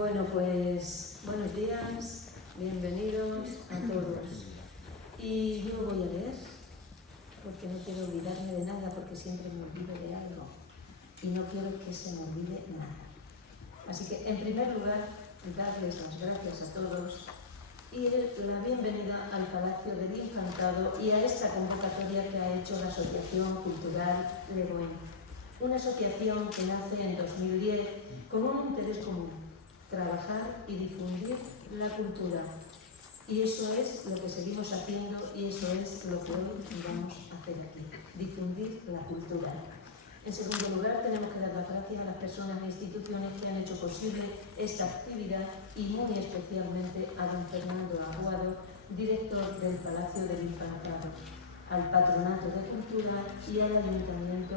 Bueno, pues buenos días, bienvenidos a todos. Y yo voy a leer, porque no quiero olvidarme de nada, porque siempre me olvido de algo. Y no quiero que se me olvide nada. Así que, en primer lugar, darles las gracias a todos y la bienvenida al Palacio del Infantado y a esta convocatoria que ha hecho la Asociación Cultural Legoen. Una asociación que nace en 2010 con un interés común: trabajar y difundir la cultura. Y eso es lo que seguimos haciendo y eso es lo que hoy vamos a hacer aquí, difundir la cultura. En segundo lugar, tenemos que dar las gracias a las personas e instituciones que han hecho posible esta actividad y muy especialmente a don Fernando Aguado, director del Palacio del Infantado, al Patronato de Cultura y al Ayuntamiento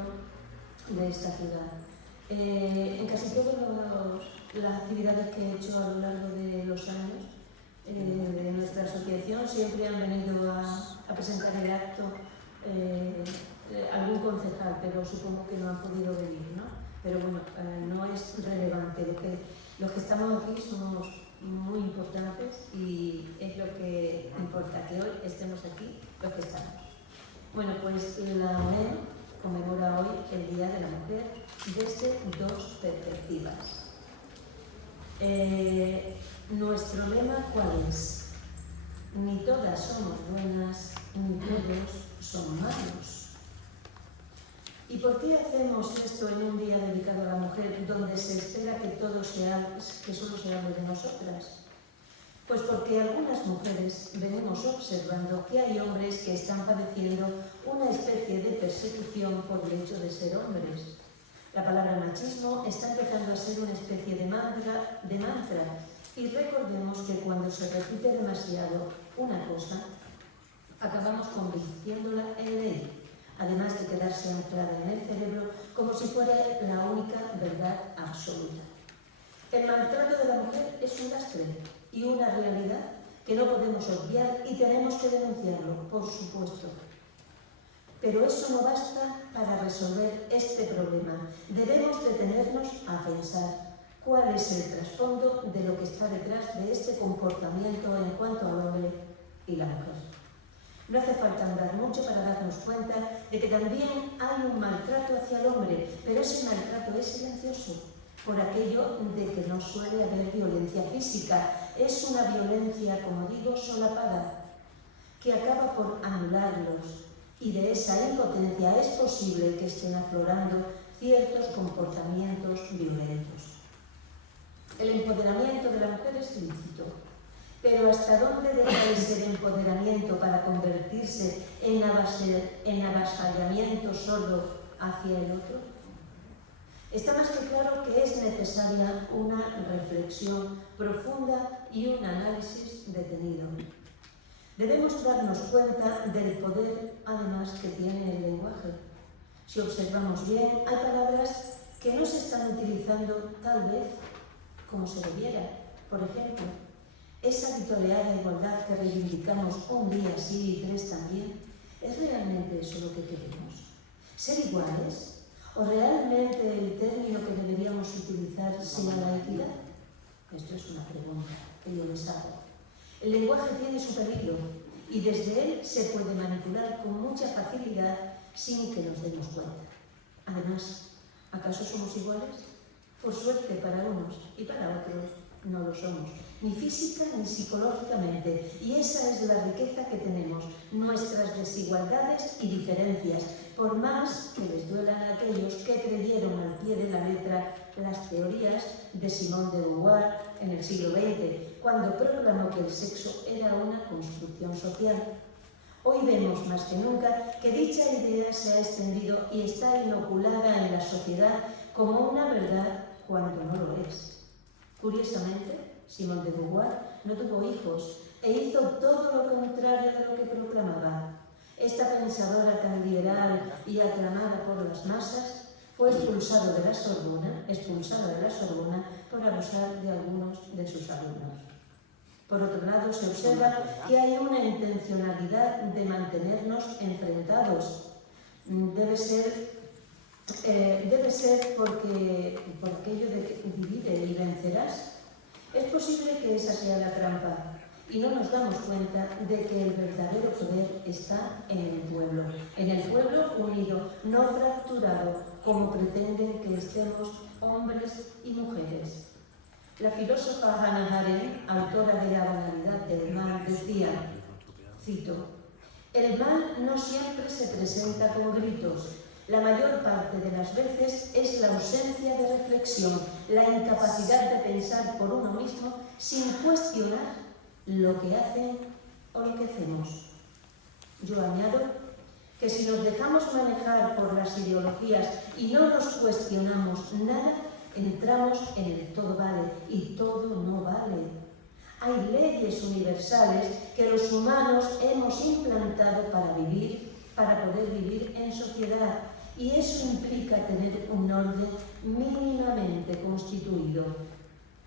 de esta ciudad. En casi todas las actividades que he hecho a lo largo de los años de nuestra asociación siempre han venido a presentar el acto algún concejal, pero supongo que no han podido venir, ¿no? Pero bueno, no es relevante. Los que estamos aquí somos muy importantes y es lo que importa, que hoy estemos aquí los que estamos. Bueno, pues la UNED conmemora hoy el Día de la Mujer desde dos perspectivas. Nuestro lema, ¿cuál es? Ni todas somos buenas, ni todos son malos. ¿Y por qué hacemos esto en un día dedicado a la mujer, donde se espera que solo se hable de nosotras? Pues porque algunas mujeres venimos observando que hay hombres que están padeciendo una especie de persecución por el hecho de ser hombres. La palabra machismo está empezando a ser una especie de mantra, y recordemos que cuando se repite demasiado una cosa, acabamos convirtiéndola en ley, además de quedarse anclada en el cerebro como si fuera la única verdad absoluta. El maltrato de la mujer es un lastre y una realidad que no podemos obviar y tenemos que denunciarlo, por supuesto. Pero eso no basta para resolver este problema. Debemos detenernos a pensar cuál es el trasfondo de lo que está detrás de este comportamiento en cuanto al hombre y la mujer. No hace falta andar mucho para darnos cuenta de que también hay un maltrato hacia el hombre, pero ese maltrato es silencioso, por aquello de que no suele haber violencia física. Es una violencia, como digo, solapada, que acaba por anularlos, y de esa impotencia es posible que estén aflorando ciertos comportamientos violentos. El empoderamiento de la mujer es lícito, pero ¿hasta dónde deja de ser empoderamiento para convertirse en avasallamiento sordo hacia el otro? Está más que claro que es necesaria una reflexión profunda y un análisis detenido. Debemos darnos cuenta del poder, además, que tiene el lenguaje. Si observamos bien, hay palabras que no se están utilizando tal vez como se debiera. Por ejemplo, esa vitoreada igualdad que reivindicamos un día sí y tres también, ¿es realmente eso lo que queremos? ¿Ser iguales? ¿O realmente el término que deberíamos utilizar sea la equidad? Esto es una pregunta que yo les hago. El lenguaje tiene su peligro y desde él se puede manipular con mucha facilidad sin que nos demos cuenta. Además, ¿acaso somos iguales? Por suerte para unos y para otros no lo somos, ni física ni psicológicamente, y esa es la riqueza que tenemos, nuestras desigualdades y diferencias, por más que les duelan a aquellos que creyeron al pie de la letra las teorías de Simone de Beauvoir en el siglo XX, cuando proclamó que el sexo era una construcción social. Hoy vemos más que nunca que dicha idea se ha extendido y está inoculada en la sociedad como una verdad cuando no lo es. Curiosamente, Simone de Beauvoir no tuvo hijos e hizo todo lo contrario de lo que proclamaba. Esta pensadora tan liberal y aclamada por las masas fue expulsada de la Sorbona por abusar de algunos de sus alumnos. Por otro lado, se observa que hay una intencionalidad de mantenernos enfrentados. Debe ser por aquello de que divide y vencerás. Es posible que esa sea la trampa y no nos damos cuenta de que el verdadero poder está en el pueblo unido, no fracturado como pretenden que estemos hombres y mujeres. La filósofa Hannah Arendt, autora de La banalidad del mal, decía, cito, «El mal no siempre se presenta con gritos. La mayor parte de las veces es la ausencia de reflexión, la incapacidad de pensar por uno mismo sin cuestionar lo que hacen o lo que hacemos». Yo añado que si nos dejamos manejar por las ideologías y no nos cuestionamos nada, entramos en el todo vale y todo no vale. Hay leyes universales que los humanos hemos implantado para poder vivir en sociedad, y eso implica tener un orden mínimamente constituido.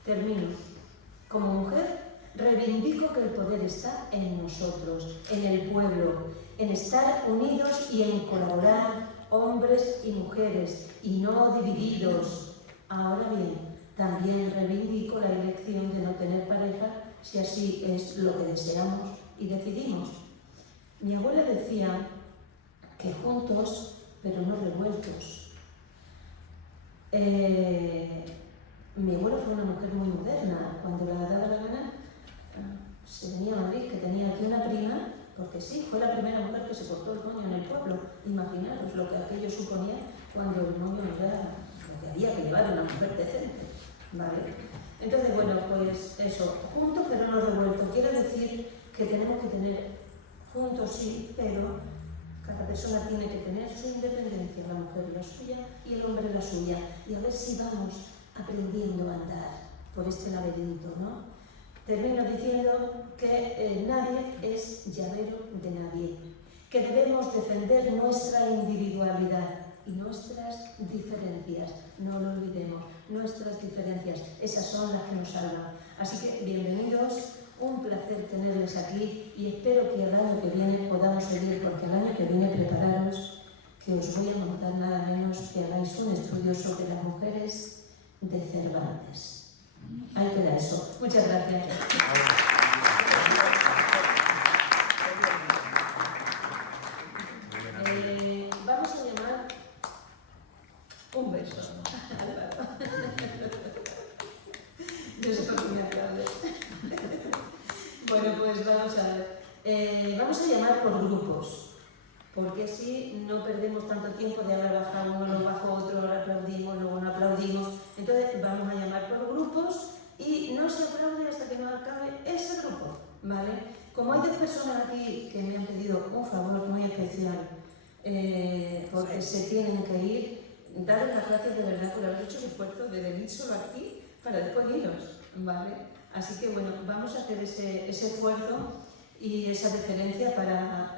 Termino. Como mujer, reivindico que el poder está en nosotros, en el pueblo, en estar unidos y en colaborar, hombres y mujeres, y no divididos. Ahora bien, también reivindico la elección de no tener pareja si así es lo que deseamos y decidimos. Mi abuela decía que juntos, pero no revueltos. Mi abuela fue una mujer muy moderna. Cuando le daba la gana, se venía a Madrid, que tenía aquí una prima, porque sí, fue la primera mujer que se cortó el moño en el pueblo. Imaginaros lo que aquello suponía cuando el moño no era lo que había que llevar a una mujer decente, ¿vale? Entonces, bueno, pues eso, juntos pero no revueltos. Quiere decir que tenemos que tener juntos, sí, pero cada persona tiene que tener su independencia, la mujer la suya y el hombre la suya. Y a ver si vamos aprendiendo a andar por este laberinto, ¿no? Termino diciendo que nadie es llavero de nadie, que debemos defender nuestra individualidad y nuestras diferencias. No lo olvidemos, nuestras diferencias, esas son las que nos salvan. Así que bienvenidos, un placer tenerles aquí y espero que el año que viene podamos seguir, porque el año que viene prepararos, que os voy a montar nada menos que hagáis un estudio sobre las mujeres de Cervantes. Ahí queda eso. Muchas gracias. Vamos a llamar un beso. Yo sé por qué me aplaudes. Bueno, pues vamos a ver. Vamos a llamar por grupos, porque así no perdemos tanto tiempo de ahora bajar uno, luego bajo otro, ahora aplaudimos, luego no aplaudimos. Entonces vamos a llamar por grupos y no se aplaude hasta que no acabe ese grupo, ¿vale? Como hay 10 personas aquí que me han pedido un favor muy especial, porque se tienen que ir, darles las gracias de verdad por haber hecho el esfuerzo de venir solo aquí para después irnos, ¿vale? Así que bueno, vamos a hacer ese esfuerzo y esa deferencia para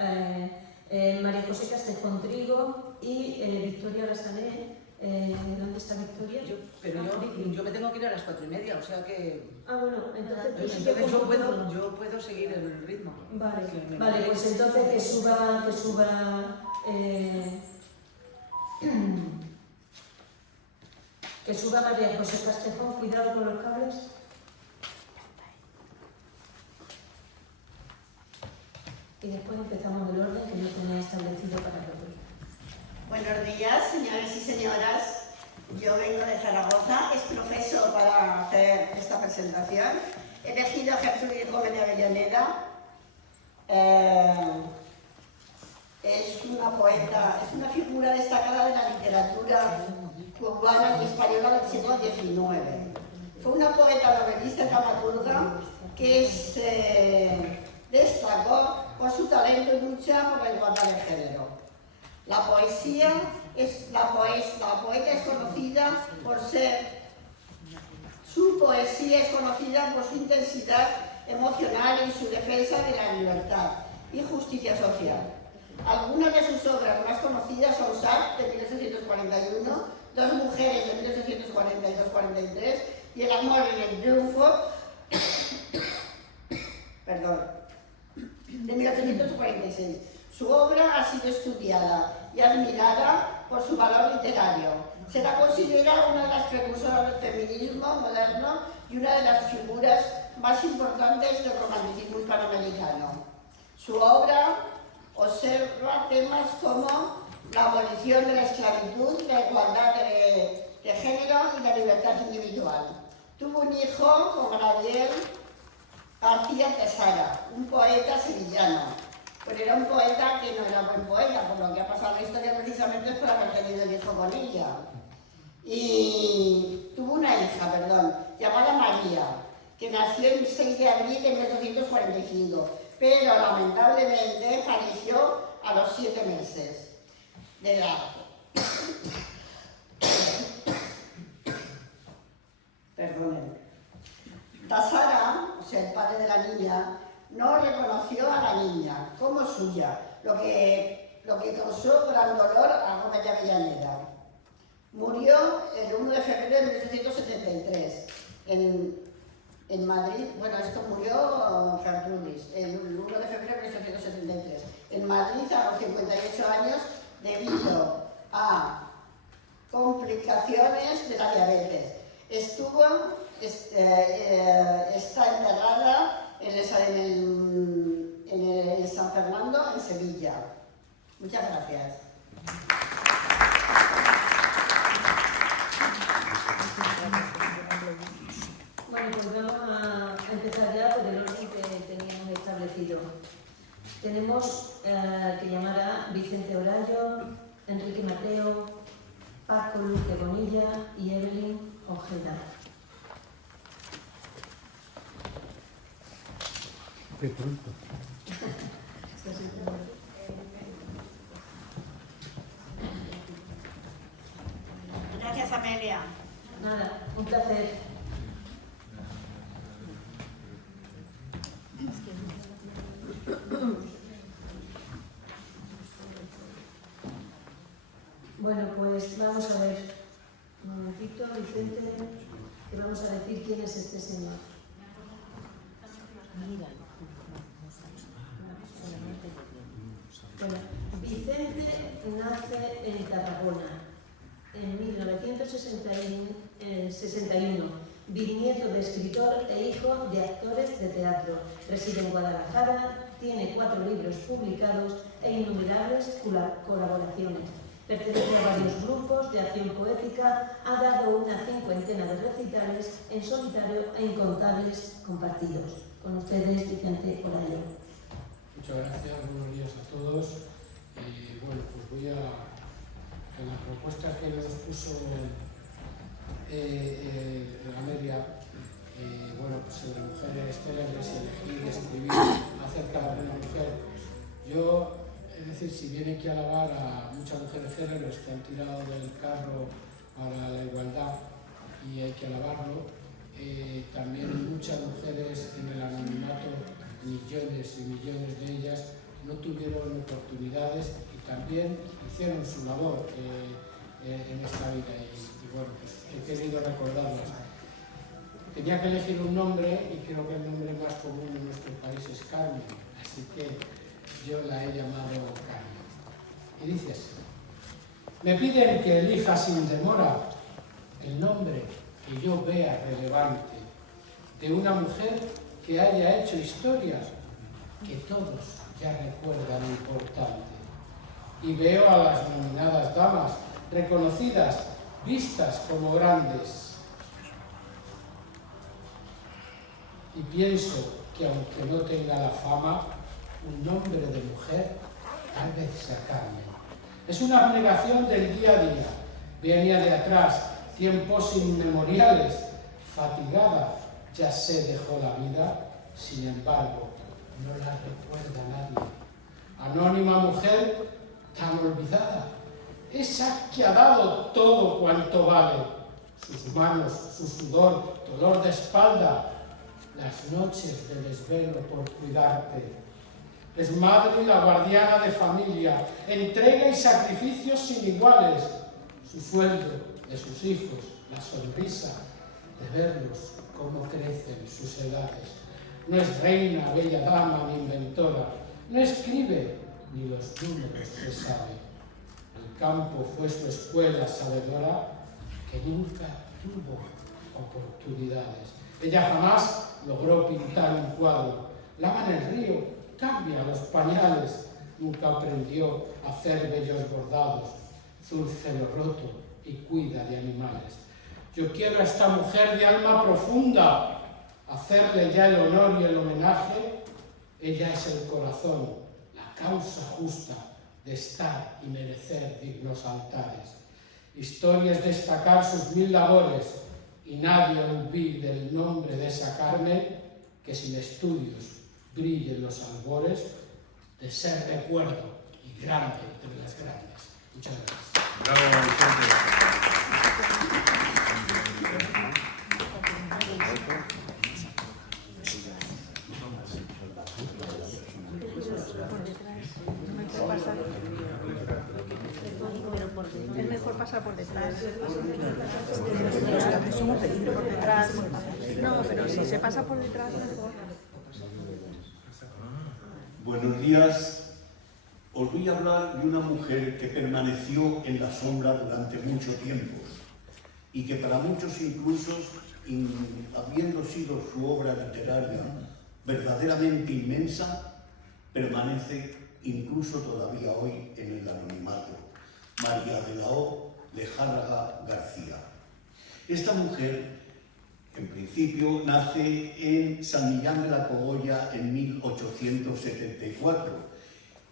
María José Castejón Trigo y Victoria Lasané. ¿Dónde está Victoria? Yo me tengo que ir a las 4:30, o sea que... Bueno, entonces... Entonces yo puedo seguir el ritmo. Vale, pues entonces que suba María José Castejón, cuidado con los cables. Y después empezamos el orden que yo tenía establecido para todos. Buenos días, señores y señoras. Yo vengo de Zaragoza, es profeso para hacer esta presentación. He elegido a Gertrudis Gómez de Avellaneda. Es una poeta, es una figura destacada de la literatura cubana y española del siglo XIX. Fue una poeta novelista y dramaturga que destacó por su talento y lucha por la igualdad de género. La poeta es conocida por ser... Su poesía es conocida por su intensidad emocional y su defensa de la libertad y justicia social. Algunas de sus obras más conocidas son Sartre, de 1841, Dos mujeres, de 1842-43, y El amor y el triunfo, de 1846. Su obra ha sido estudiada y admirada por su valor literario. Se la considera una de las precursoras del feminismo moderno y una de las figuras más importantes del romanticismo hispanoamericano. Su obra observa temas como la abolición de la esclavitud, la igualdad de género y la libertad individual. Tuvo un hijo con Gabriel García Tesara, un poeta sevillano, pero era un poeta que no era buen poeta, por lo que ha pasado la historia precisamente es por haber tenido el hijo con ella. Y tuvo una hija, llamada María, que nació el 6 de abril de 1845, pero lamentablemente falleció a los 7 meses de edad. Perdonen. Tesara, o sea, el padre de la niña, no reconoció a la niña como suya, lo que causó gran dolor a Gómez de Avellaneda. Murió el 1 de febrero de 1873 en Madrid. Bueno, esto murió Gertrudis, el 1 de febrero de 1873, en Madrid a los 58 años debido a complicaciones de la diabetes. Está enterrada en San Fernando, en Sevilla. Muchas gracias. Bueno, pues vamos a empezar ya por el orden que teníamos establecido. Tenemos que llamar a Vicente Horayo, Enrique Mateo, Paco Luque Bonilla y Evelyn Ojeda. Qué pronto. Gracias, Amelia. Nada, un placer. Bueno, pues vamos a ver. Un momentito, Vicente, que vamos a decir quién es este señor. Bueno, Vicente nace en Tarragona en 1961, bisnieto de escritor e hijo de actores de teatro. Reside en Guadalajara, tiene 4 libros publicados e innumerables colaboraciones. Pertenece a varios grupos de acción poética, ha dado una 50 de recitales en solitario e incontables compartidos. Con ustedes, Vicente Horayo. Muchas gracias, buenos días a todos. Bueno, pues voy a la propuesta que nos puso Amelia, bueno, pues sobre mujeres célebres, elegir y escribir acerca de una mujer. Yo, es decir, si viene aquí a alabar a muchas mujeres célebres que han tirado del carro para la igualdad y hay que alabarlo, también muchas mujeres en el anonimato, millones y millones de ellas, no tuvieron oportunidades y también hicieron su labor en esta vida y bueno, pues he querido recordarlas. Tenía que elegir un nombre y creo que el nombre más común en nuestro país es Carmen, así que yo la he llamado Carmen. Y dice así: me piden que elija sin demora el nombre que yo vea relevante de una mujer que haya hecho historia que todos ya recuerdan importante. Y veo a las nominadas damas reconocidas, vistas como grandes. Y pienso que aunque no tenga la fama, un nombre de mujer tal vez sea Carmen. Es una abnegación del día a día. Venía de atrás, tiempos inmemoriales, fatigada, ya se dejó la vida, sin embargo, no la recuerda nadie. Anónima mujer tan olvidada, esa que ha dado todo cuanto vale, sus manos, su sudor, dolor de espalda, las noches de desvelo por cuidarte. Es madre y la guardiana de familia, entrega y sacrificios sin iguales, su sueldo, de sus hijos, la sonrisa de verlos cómo crecen sus edades. No es reina, bella dama ni inventora, no escribe ni los números se sabe. El campo fue su escuela sabedora que nunca tuvo oportunidades. Ella jamás logró pintar un cuadro, lava en el río, cambia los pañales, nunca aprendió a hacer bellos bordados, zurce lo roto y cuida de animales. Yo quiero a esta mujer de alma profunda hacerle ya el honor y el homenaje. Ella es el corazón, la causa justa de estar y merecer dignos altares. Historia es destacar sus 1000 labores y nadie olvide el nombre de esa Carmen que sin estudios brille en los albores de ser recuerdo y grande entre las grandes. Muchas gracias. Bravo, Vicente. Es mejor pasar por detrás. Por detrás. No, pero si se pasa por detrás, mejor. Buenos días. Os voy a hablar de una mujer que permaneció en la sombra durante mucho tiempo y que para muchos incluso, habiendo sido su obra literaria verdaderamente inmensa, permanece incluso todavía hoy en el anonimato. María de la O. Lejárraga García. Esta mujer, en principio, nace en San Millán de la Cogolla en 1874.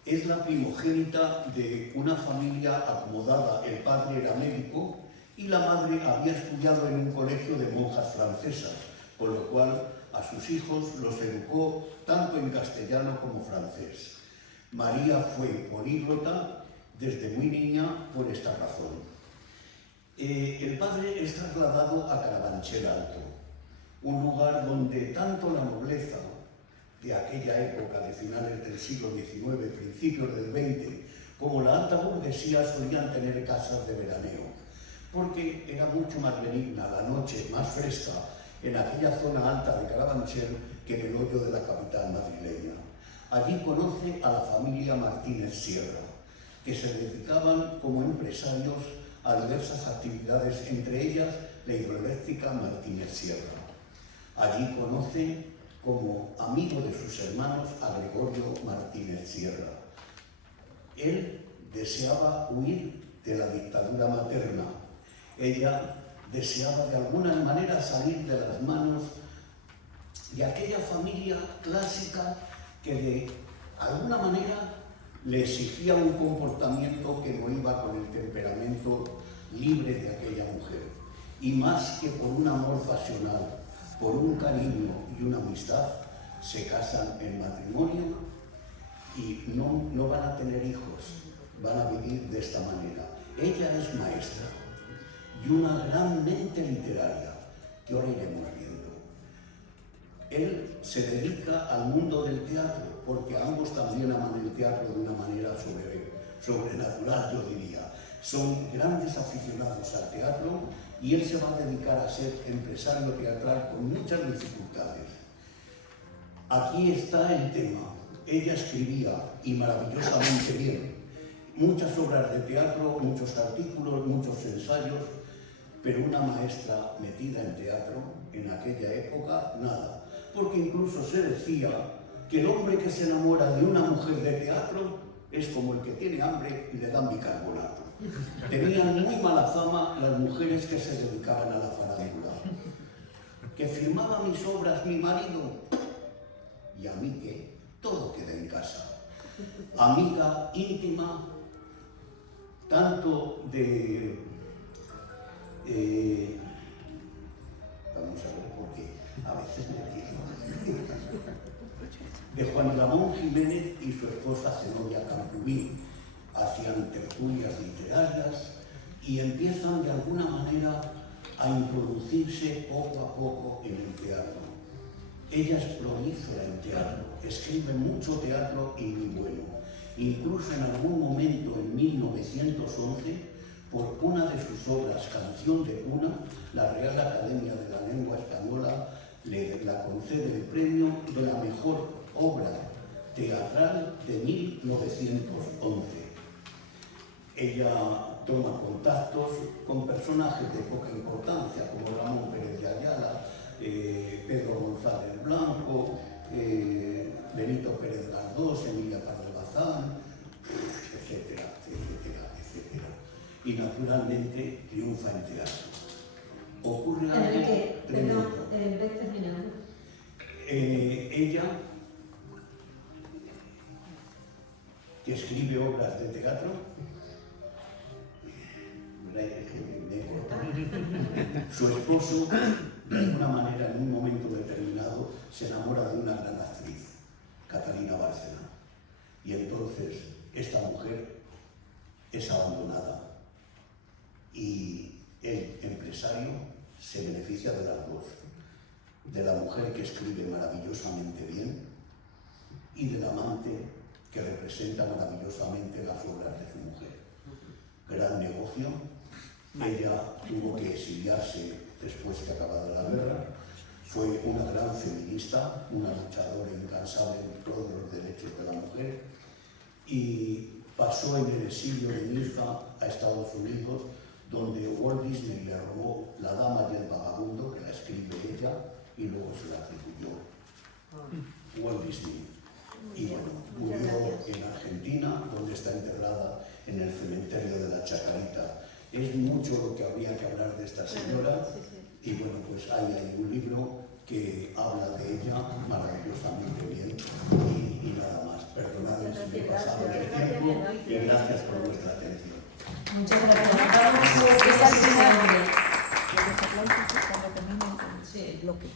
Es la primogénita de una familia acomodada. El padre era médico y la madre había estudiado en un colegio de monjas francesas, con lo cual a sus hijos los educó tanto en castellano como francés. María fue políglota desde muy niña por esta razón. El padre es trasladado a Carabanchel Alto, un lugar donde tanto la nobleza de aquella época, de finales del siglo XIX, principios del XX, como la alta burguesía solían tener casas de veraneo, porque era mucho más benigna la noche, más fresca, en aquella zona alta de Carabanchel que en el hoyo de la capital madrileña. Allí conoce a la familia Martínez Sierra, que se dedicaban como empresarios a diversas actividades, entre ellas la hidroeléctrica Martínez Sierra. Allí conoce como amigo de sus hermanos a Gregorio Martínez Sierra. Él deseaba huir de la dictadura materna. Ella deseaba de alguna manera salir de las manos de aquella familia clásica que de alguna manera le exigía un comportamiento que no iba con el temperamento libre de aquella mujer. Y más que por un amor pasional, por un cariño y una amistad, se casan en matrimonio y no van a tener hijos, van a vivir de esta manera. Ella es maestra y una gran mente literaria, que ahora iremos viendo. Él se dedica al mundo del teatro, porque ambos también aman el teatro de una manera sobrenatural, yo diría. Son grandes aficionados al teatro y él se va a dedicar a ser empresario teatral con muchas dificultades. Aquí está el tema. Ella escribía, y maravillosamente bien, muchas obras de teatro, muchos artículos, muchos ensayos, pero una maestra metida en teatro, en aquella época, nada. Porque incluso se decía que el hombre que se enamora de una mujer de teatro es como el que tiene hambre y le dan bicarbonato. Tenían muy mala fama las mujeres que se dedicaban a la farándula. Que firmaba mis obras mi marido, y a mí que todo queda en casa. Amiga íntima, tanto de... vamos a ver por qué, a veces me quiero. De Juan Ramón Jiménez y su esposa Zenobia Camprubí. Hacían tertulias literarias y empiezan de alguna manera a introducirse poco a poco en el teatro. Ella es prolífera en teatro, escribe mucho teatro y muy bueno. Incluso en algún momento, en 1911, por una de sus obras, Canción de Cuna, la Real Academia de la Lengua Española le concede el premio de la mejor obra teatral de 1911. Ella toma contactos con personajes de poca importancia, como Ramón Pérez de Ayala, finalmente triunfa en teatro. Ocurre algo Enrique, tremendo. perdón, ve terminando. Ella, que escribe obras de teatro, su esposo, de alguna manera, en un momento determinado, se enamora de una gran actriz, Catalina Bárcena. Y entonces esta mujer es abandonada y el empresario se beneficia de las dos, de la mujer que escribe maravillosamente bien y del amante que representa maravillosamente las obras de su mujer. Gran negocio. Ella tuvo que exiliarse después de acabada la guerra. Fue una gran feminista, una luchadora incansable en pro de los derechos de la mujer y pasó en el exilio de Niza a Estados Unidos, donde Walt Disney le robó La dama y el vagabundo, que la escribe ella, y luego se la atribuyó Walt Disney. Y bueno, murió en Argentina, donde está enterrada en el cementerio de la Chacarita. Es mucho lo que habría que hablar de esta señora, y bueno, pues hay un libro que habla de ella maravillosamente bien, y nada más. Perdonadme si me he pasado el tiempo, y gracias por vuestra atención. Muchas gracias. Vamos a Cuando terminen el bloque.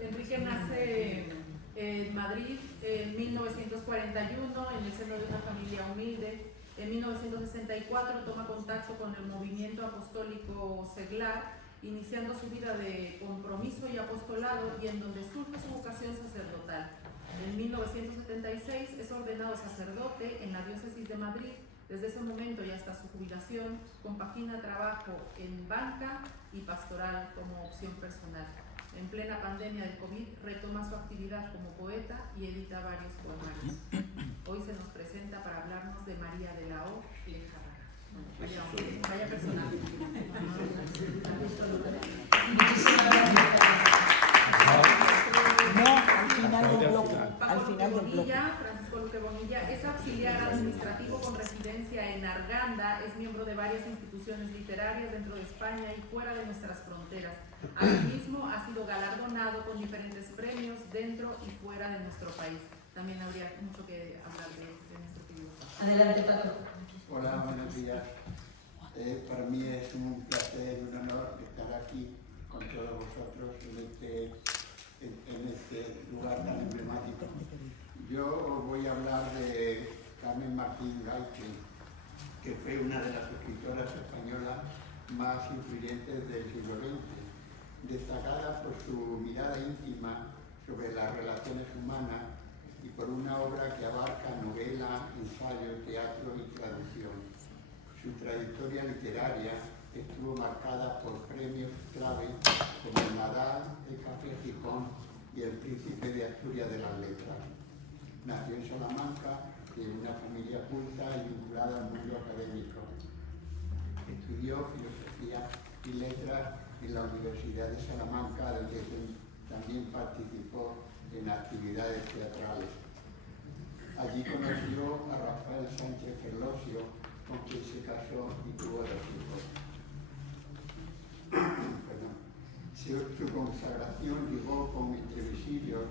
Enrique nace en Madrid en 1941 en el seno de una familia humilde. En 1964 toma contacto con el movimiento apostólico seglar, iniciando su vida de compromiso y apostolado, y en donde surge su vocación sacerdotal. En 1976 es ordenado sacerdote en la diócesis de Madrid. Desde ese momento y hasta su jubilación compagina trabajo en banca y pastoral como opción personal. En plena pandemia del COVID retoma su actividad como poeta y edita varios poemarios. Hoy se nos presenta para hablarnos de María de la O. Lejarraga. Vaya personaje. No, al final del bloque. Al final del bloque. Francisco Luque Bonilla es auxiliar administrativo con residencia en Arganda, es miembro de varias instituciones literarias dentro de España y fuera de nuestras fronteras. Asimismo, ha sido galardonado con diferentes premios dentro y fuera de nuestro país. También habría mucho que hablar de nuestro querido. Adelante, Paco. Hola, buenos días. Para mí es un placer y un honor estar aquí con todos vosotros en este lugar tan emblemático. Yo voy a hablar de Carmen Martín Gaite, que fue una de las escritoras españolas más influyentes del siglo XX, destacada por su mirada íntima sobre las relaciones humanas y por una obra que abarca novela, ensayo, teatro y traducción. Su trayectoria literaria estuvo marcada por premios clave como el Nadal, el Café Gijón y el Príncipe de Asturias de las Letras. Nació en Salamanca, de una familia culta y vinculada al mundo académico. Estudió filosofía y letras en la Universidad de Salamanca, donde también participó en actividades teatrales. Allí conoció a Rafael Sánchez Ferlosio, con quien se casó y tuvo 2 hijos. Su consagración llegó con Entrevisillos,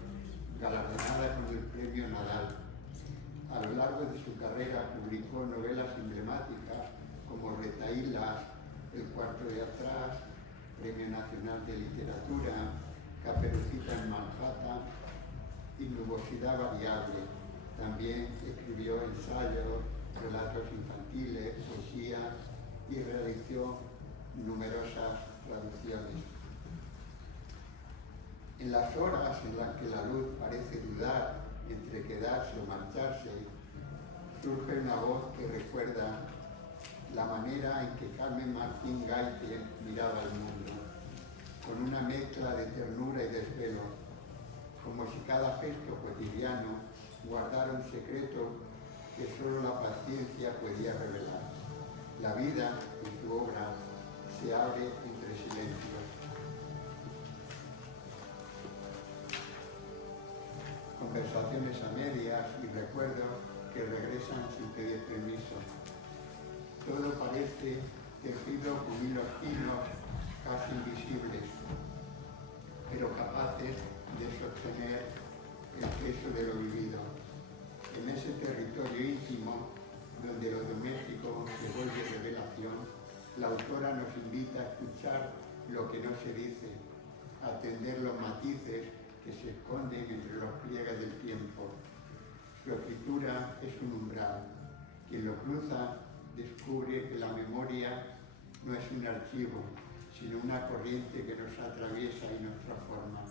galardonada con el premio Nadal. A lo largo de su carrera publicó novelas emblemáticas como Retahílas, El cuarto de atrás, Premio Nacional de Literatura, Caperucita en Manhattan y Nubosidad variable. También escribió ensayos, relatos infantiles, poesía y realizó numerosas traducciones. En las horas en las que la luz parece dudar entre quedarse o marcharse, surge una voz que recuerda la manera en que Carmen Martín Gaite miraba el mundo, con una mezcla de ternura y desvelo, como si cada gesto cotidiano guardara un secreto que solo la paciencia podía revelar. La vida, en tu obra, se abre entre silencios. Conversaciones a medias y recuerdos que regresan sin pedir permiso. Todo parece tejido con hilos finos, casi invisibles, pero capaces de sostener el peso de lo vivido. En ese territorio íntimo, donde lo doméstico se vuelve revelación, la autora nos invita a escuchar lo que no se dice, a atender los matices que se esconden entre los pliegues del tiempo. Su escritura es un umbral. Quien lo cruza descubre que la memoria no es un archivo, sino una corriente que nos atraviesa y nos transforma.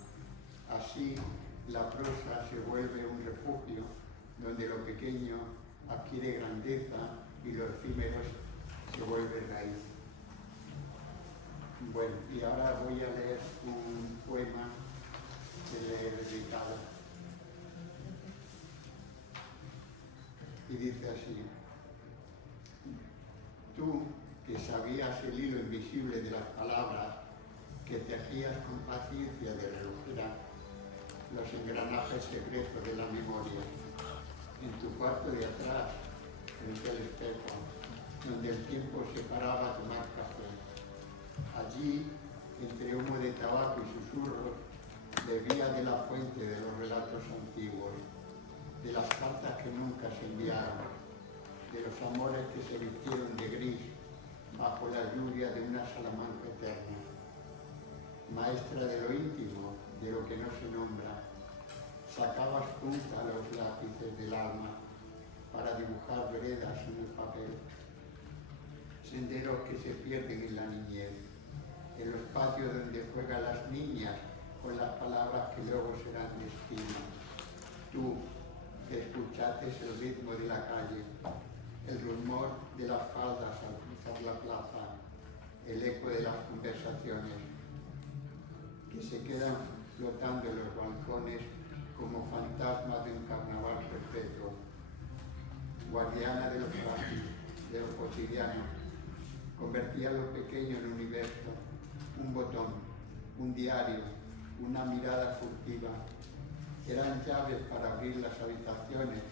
Así, la prosa se vuelve un refugio donde lo pequeño adquiere grandeza y lo efímero se vuelve raíz. Bueno, y ahora voy a leer un poema que le he dedicado. Y dice así: tú, que sabías el hilo invisible de las palabras, que tejías con paciencia de relojera los engranajes secretos de la memoria, en tu cuarto de atrás, frente al espejo, donde el tiempo se paraba a tomar café. Allí, entre humo de tabaco y susurros, bebía de la fuente de los relatos antiguos, de las cartas que nunca se enviaron, de los amores que se vistieron de gris bajo la lluvia de una Salamanca eterna. Maestra de lo íntimo, de lo que no se nombra, sacabas punta a los lápices del alma para dibujar veredas en el papel, senderos que se pierden en la niñez, en los patios donde juegan las niñas con las palabras que luego serán destino. Tú, que escuchaste el ritmo de la calle, el rumor de las faldas al cruzar la plaza, el eco de las conversaciones, que se quedan flotando en los balcones como fantasmas de un carnaval perpetuo. Guardiana de lo frágil, de lo cotidiano, convertía lo pequeño en universo, un botón, un diario, una mirada furtiva. Eran llaves para abrir las habitaciones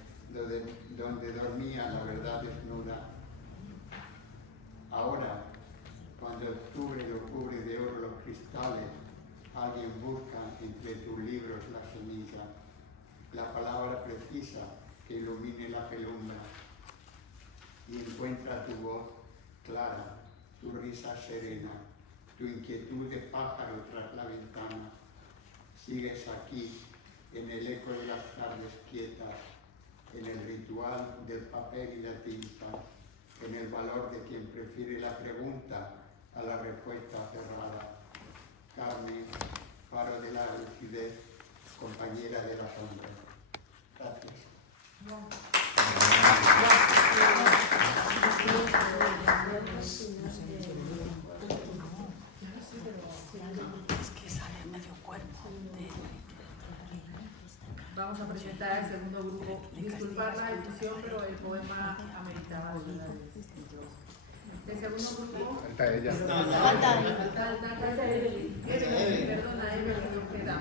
donde dormía la verdad desnuda. Ahora, cuando octubre lo cubre de oro los cristales, alguien busca entre tus libros la semilla, la palabra precisa que ilumine la penumbra, y encuentra tu voz clara, tu risa serena, tu inquietud de pájaro tras la ventana. Sigues aquí, en el eco de las tardes quietas, en el ritual del papel y la tinta, en el valor de quien prefiere la pregunta a la respuesta cerrada. Carmen, faro de la lucidez, compañera de la sombra. Gracias. Es que sale medio cuerpo. Vamos a presentar al segundo grupo. Disculpar la edición, pero el poema ameritaba. El segundo grupo. Falta ella. Falta Evelyn. Perdona, Evelyn Ojeda.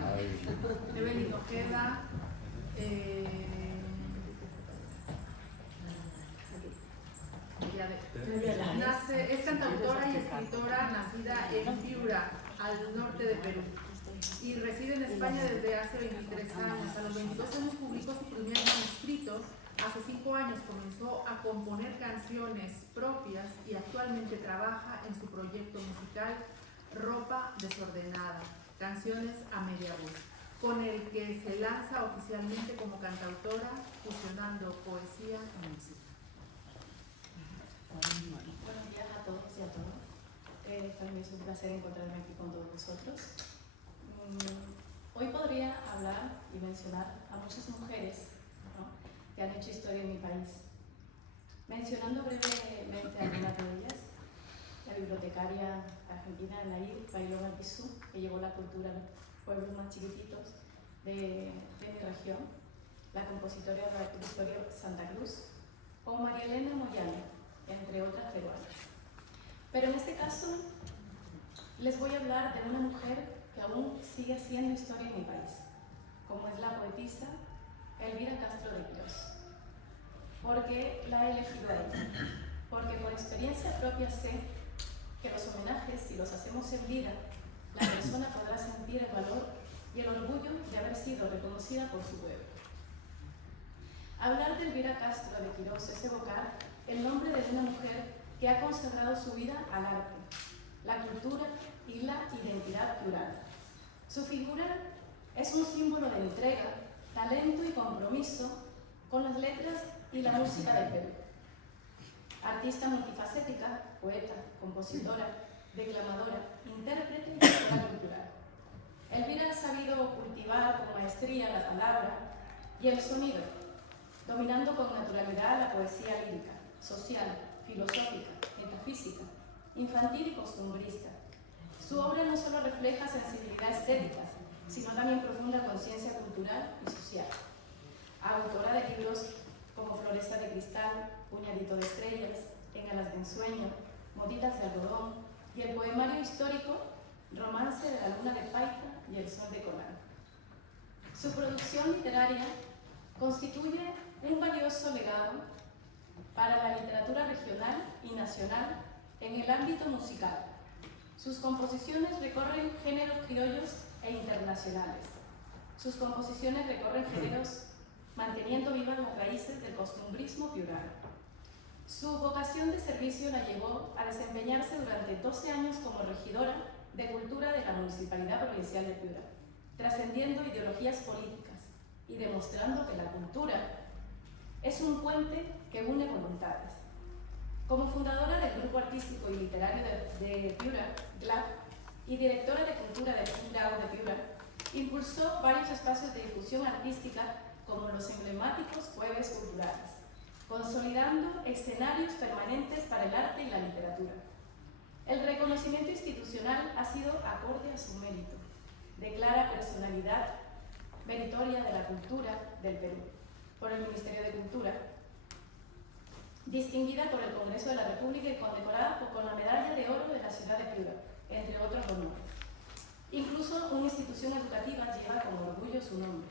Evelyn Ojeda. Es cantautora y escritora nacida en Piura, al norte de Perú, y reside en España desde hace 23 años. A los 22 años publicó su primer manuscrito. Hace 5 años comenzó a componer canciones propias y actualmente trabaja en su proyecto musical Ropa Desordenada, Canciones a Media Voz, con el que se lanza oficialmente como cantautora, fusionando poesía y música. Buenos días a todos y a todas. Para mí es un placer encontrarme aquí con todos vosotros. Hoy podría hablar y mencionar a muchas mujeres, ¿no?, que han hecho historia en mi país. Mencionando brevemente algunas de ellas: la bibliotecaria argentina Anaí Bailón Alpizú, que llevó la cultura a los pueblos más chiquititos de mi región; la compositora Victoria Santa Cruz; o María Elena Moyano, entre otras peruanas. Pero en este caso les voy a hablar de una mujer que aún sigue haciendo historia en mi país, como es la poetisa Elvira Castro de Quirós. ¿Por qué la he elegido a ella? Porque por experiencia propia sé que los homenajes, si los hacemos en vida, la persona podrá sentir el valor y el orgullo de haber sido reconocida por su pueblo. Hablar de Elvira Castro de Quirós es evocar el nombre de una mujer que ha consagrado su vida al arte, la cultura y la identidad plural. Su figura es un símbolo de entrega, talento y compromiso con las letras y la música del Perú. Artista multifacética, poeta, compositora, declamadora, intérprete y gestora cultural. Elvira ha sabido cultivar con maestría la palabra y el sonido, dominando con naturalidad la poesía lírica, social, filosófica, metafísica, infantil y costumbrista. Su obra no solo refleja sensibilidad estética, sino también profunda conciencia cultural y social. Autora de libros como Floresta de Cristal, Puñadito de Estrellas, En alas de ensueño, Motitas de algodón y el poemario histórico Romance de la luna de Paita y el sol de Corán. Su producción literaria constituye un valioso legado para la literatura regional y nacional en el ámbito musical. Sus composiciones recorren géneros criollos e internacionales. Sus composiciones recorren géneros manteniendo vivas las raíces del costumbrismo piurano. Su vocación de servicio la llevó a desempeñarse durante 12 años como regidora de Cultura de la Municipalidad Provincial de Piura, trascendiendo ideologías políticas y demostrando que la cultura es un puente que une voluntades. Como fundadora del Grupo Artístico y Literario de Piura, GLAP, y directora de Cultura del Grau de Piura, impulsó varios espacios de difusión artística como los emblemáticos Jueves Culturales, consolidando escenarios permanentes para el arte y la literatura. El reconocimiento institucional ha sido acorde a su mérito, declara personalidad meritoria de la cultura del Perú por el Ministerio de Cultura, distinguida por el Congreso de la República y condecorada con la Medalla de Oro de la ciudad de Piura, entre otros honores. Incluso una institución educativa lleva con orgullo su nombre,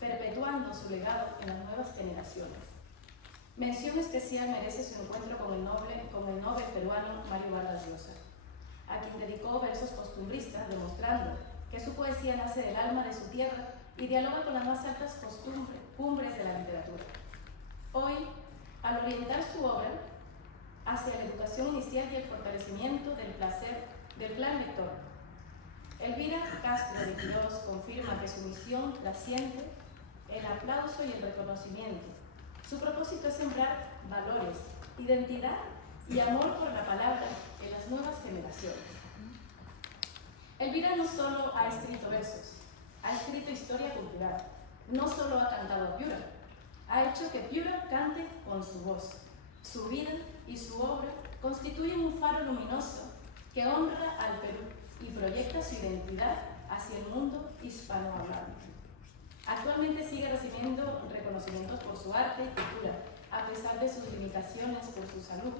perpetuando su legado en las nuevas generaciones. Mención especial merece su encuentro con el noble peruano Mario Vargas Llosa, a quien dedicó versos costumbristas, demostrando que su poesía nace del alma de su tierra y dialoga con las más altas cumbres de la literatura. Hoy, al orientar su obra hacia la educación inicial y el fortalecimiento del plan lector, Elvira Castro de Quirós confirma que su misión la siente el aplauso y el reconocimiento. Su propósito es sembrar valores, identidad y amor por la palabra en las nuevas generaciones. Elvira no solo ha escrito versos, ha escrito historia cultural, no solo ha cantado a Piura, ha hecho que Piura cante con su voz. Su vida y su obra constituyen un faro luminoso que honra al Perú y proyecta su identidad hacia el mundo hispanohablante. Actualmente sigue recibiendo reconocimientos por su arte y cultura, a pesar de sus limitaciones por su salud.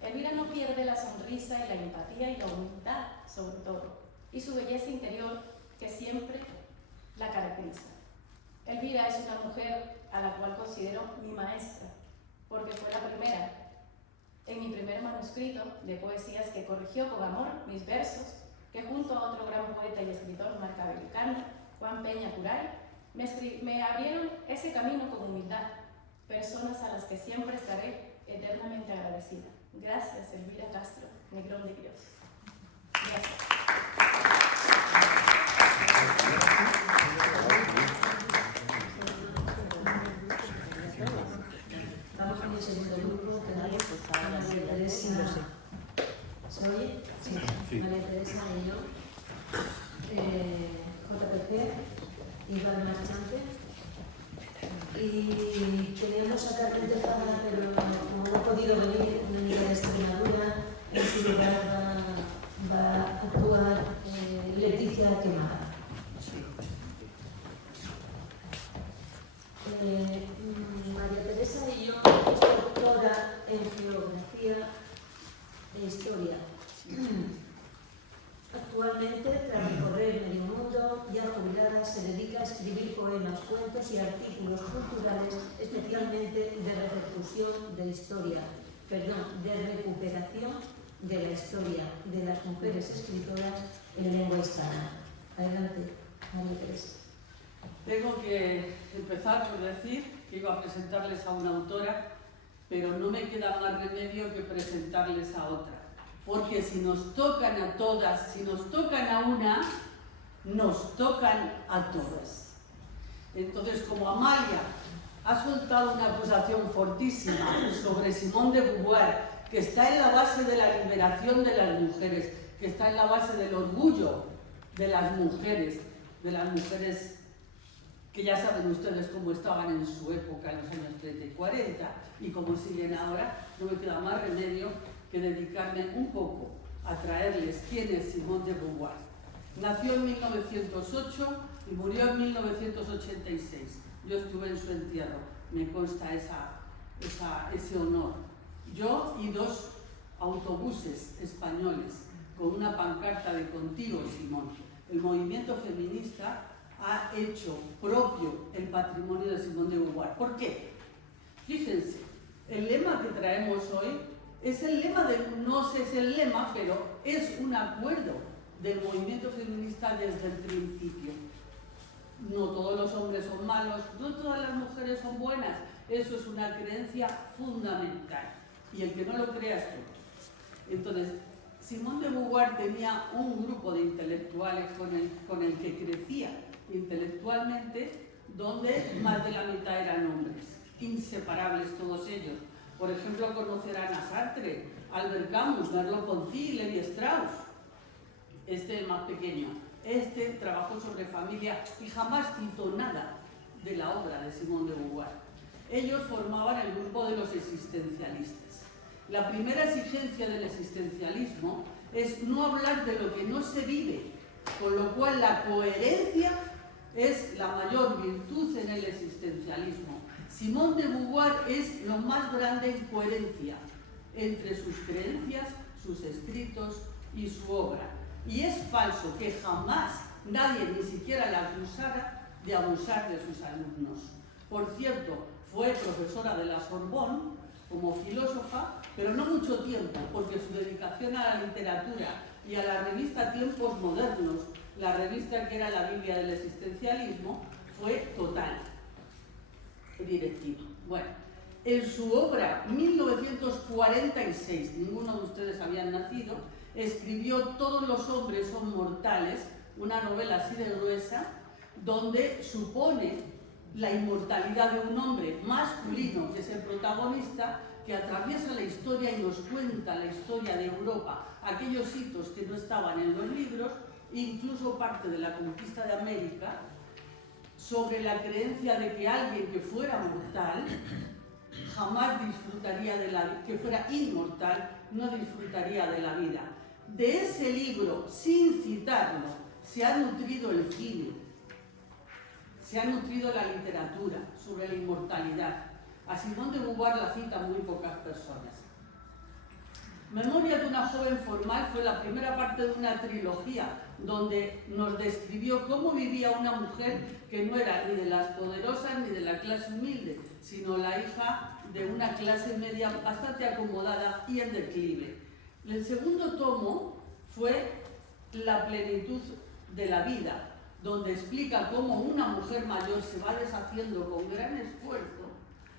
Elvira no pierde la sonrisa y la empatía y la humildad, sobre todo, y su belleza interior que siempre la caracteriza. Elvira es una mujer a la cual considero mi maestra, porque fue la primera en mi primer manuscrito de poesías que corrigió con amor mis versos, que junto a otro gran poeta y escritor marcabelicano, Juan Peña Curay, me abrieron ese camino con humildad, personas a las que siempre estaré eternamente agradecida. Gracias, Elvira Castro, Negrón de Quirós. Gracias. Vamos con el segundo grupo, que es María Teresa. ¿Se oye? Sí. María Teresa y yo, JPC, Iván Marchante. Y teníamos a Carmen Tejada, pero como no ha podido venir una amiga de Extremadura, en su lugar va a actuar Leticia Quemada. María Teresa y yo es doctora en geografía e historia. Actualmente, tras recorrer medio mundo, ya jubilada, se dedica a escribir poemas, cuentos y artículos culturales, especialmente de repercusión de historia, de recuperación de la historia de las mujeres escritoras en lengua hispana. Adelante, María Teresa. Tengo que empezar por decir que iba a presentarles a una autora, pero no me queda más remedio que presentarles a otra. Porque si nos tocan a todas, si nos tocan a una, nos tocan a todas. Entonces, como Amalia ha soltado una acusación fortísima sobre Simone de Beauvoir, que está en la base de la liberación de las mujeres, que está en la base del orgullo de las mujeres que ya saben ustedes cómo estaban en su época, en los años 30 y 40, y cómo siguen ahora, no me queda más remedio que dedicarme un poco a traerles quién es Simone de Beauvoir. Nació en 1908 y murió en 1986. Yo estuve en su entierro, me consta ese honor. Yo y 2 autobuses españoles con una pancarta de Contigo, Simone. El movimiento feminista ha hecho propio el patrimonio de Simone de Beauvoir. ¿Por qué? Fíjense, el lema que traemos hoy es el lema no sé si es el lema, pero es un acuerdo del movimiento feminista desde el principio. No todos los hombres son malos, no todas las mujeres son buenas. Eso es una creencia fundamental. Y el que no lo crea es tonto. Entonces, Simone de Beauvoir tenía un grupo de intelectuales con el que crecía intelectualmente, donde más de la mitad eran hombres, inseparables todos ellos. Por ejemplo, conocerán a Sartre, Albert Camus, Merleau-Ponty, Levi Strauss. Este, el más pequeño, trabajó sobre familia y jamás citó nada de la obra de Simone de Beauvoir. Ellos formaban el grupo de los existencialistas. La primera exigencia del existencialismo es no hablar de lo que no se vive, con lo cual la coherencia es la mayor virtud en el existencialismo. Simone de Beauvoir es lo más grande en coherencia entre sus creencias, sus escritos y su obra. Y es falso que jamás nadie ni siquiera la acusara de abusar de sus alumnos. Por cierto, fue profesora de la Sorbonne como filósofa, pero no mucho tiempo, porque su dedicación a la literatura y a la revista Tiempos Modernos, la revista que era la Biblia del existencialismo, fue total, directiva. Bueno, en su obra 1946, ninguno de ustedes habían nacido, escribió Todos los hombres son mortales, una novela así de gruesa, donde supone la inmortalidad de un hombre masculino, que es el protagonista, que atraviesa la historia y nos cuenta la historia de Europa, aquellos hitos que no estaban en los libros, incluso parte de la conquista de América, sobre la creencia de que alguien que fuera mortal jamás disfrutaría de la vida, que fuera inmortal, no disfrutaría de la vida. De ese libro, sin citarlo, se ha nutrido el cine, se ha nutrido la literatura sobre la inmortalidad. A Simone de Beauvoir la citan muy pocas personas. Memoria de una joven formal fue la primera parte de una trilogía donde nos describió cómo vivía una mujer que no era ni de las poderosas ni de la clase humilde, sino la hija de una clase media bastante acomodada y en declive. El segundo tomo fue La plenitud de la vida, donde explica cómo una mujer mayor se va deshaciendo con gran esfuerzo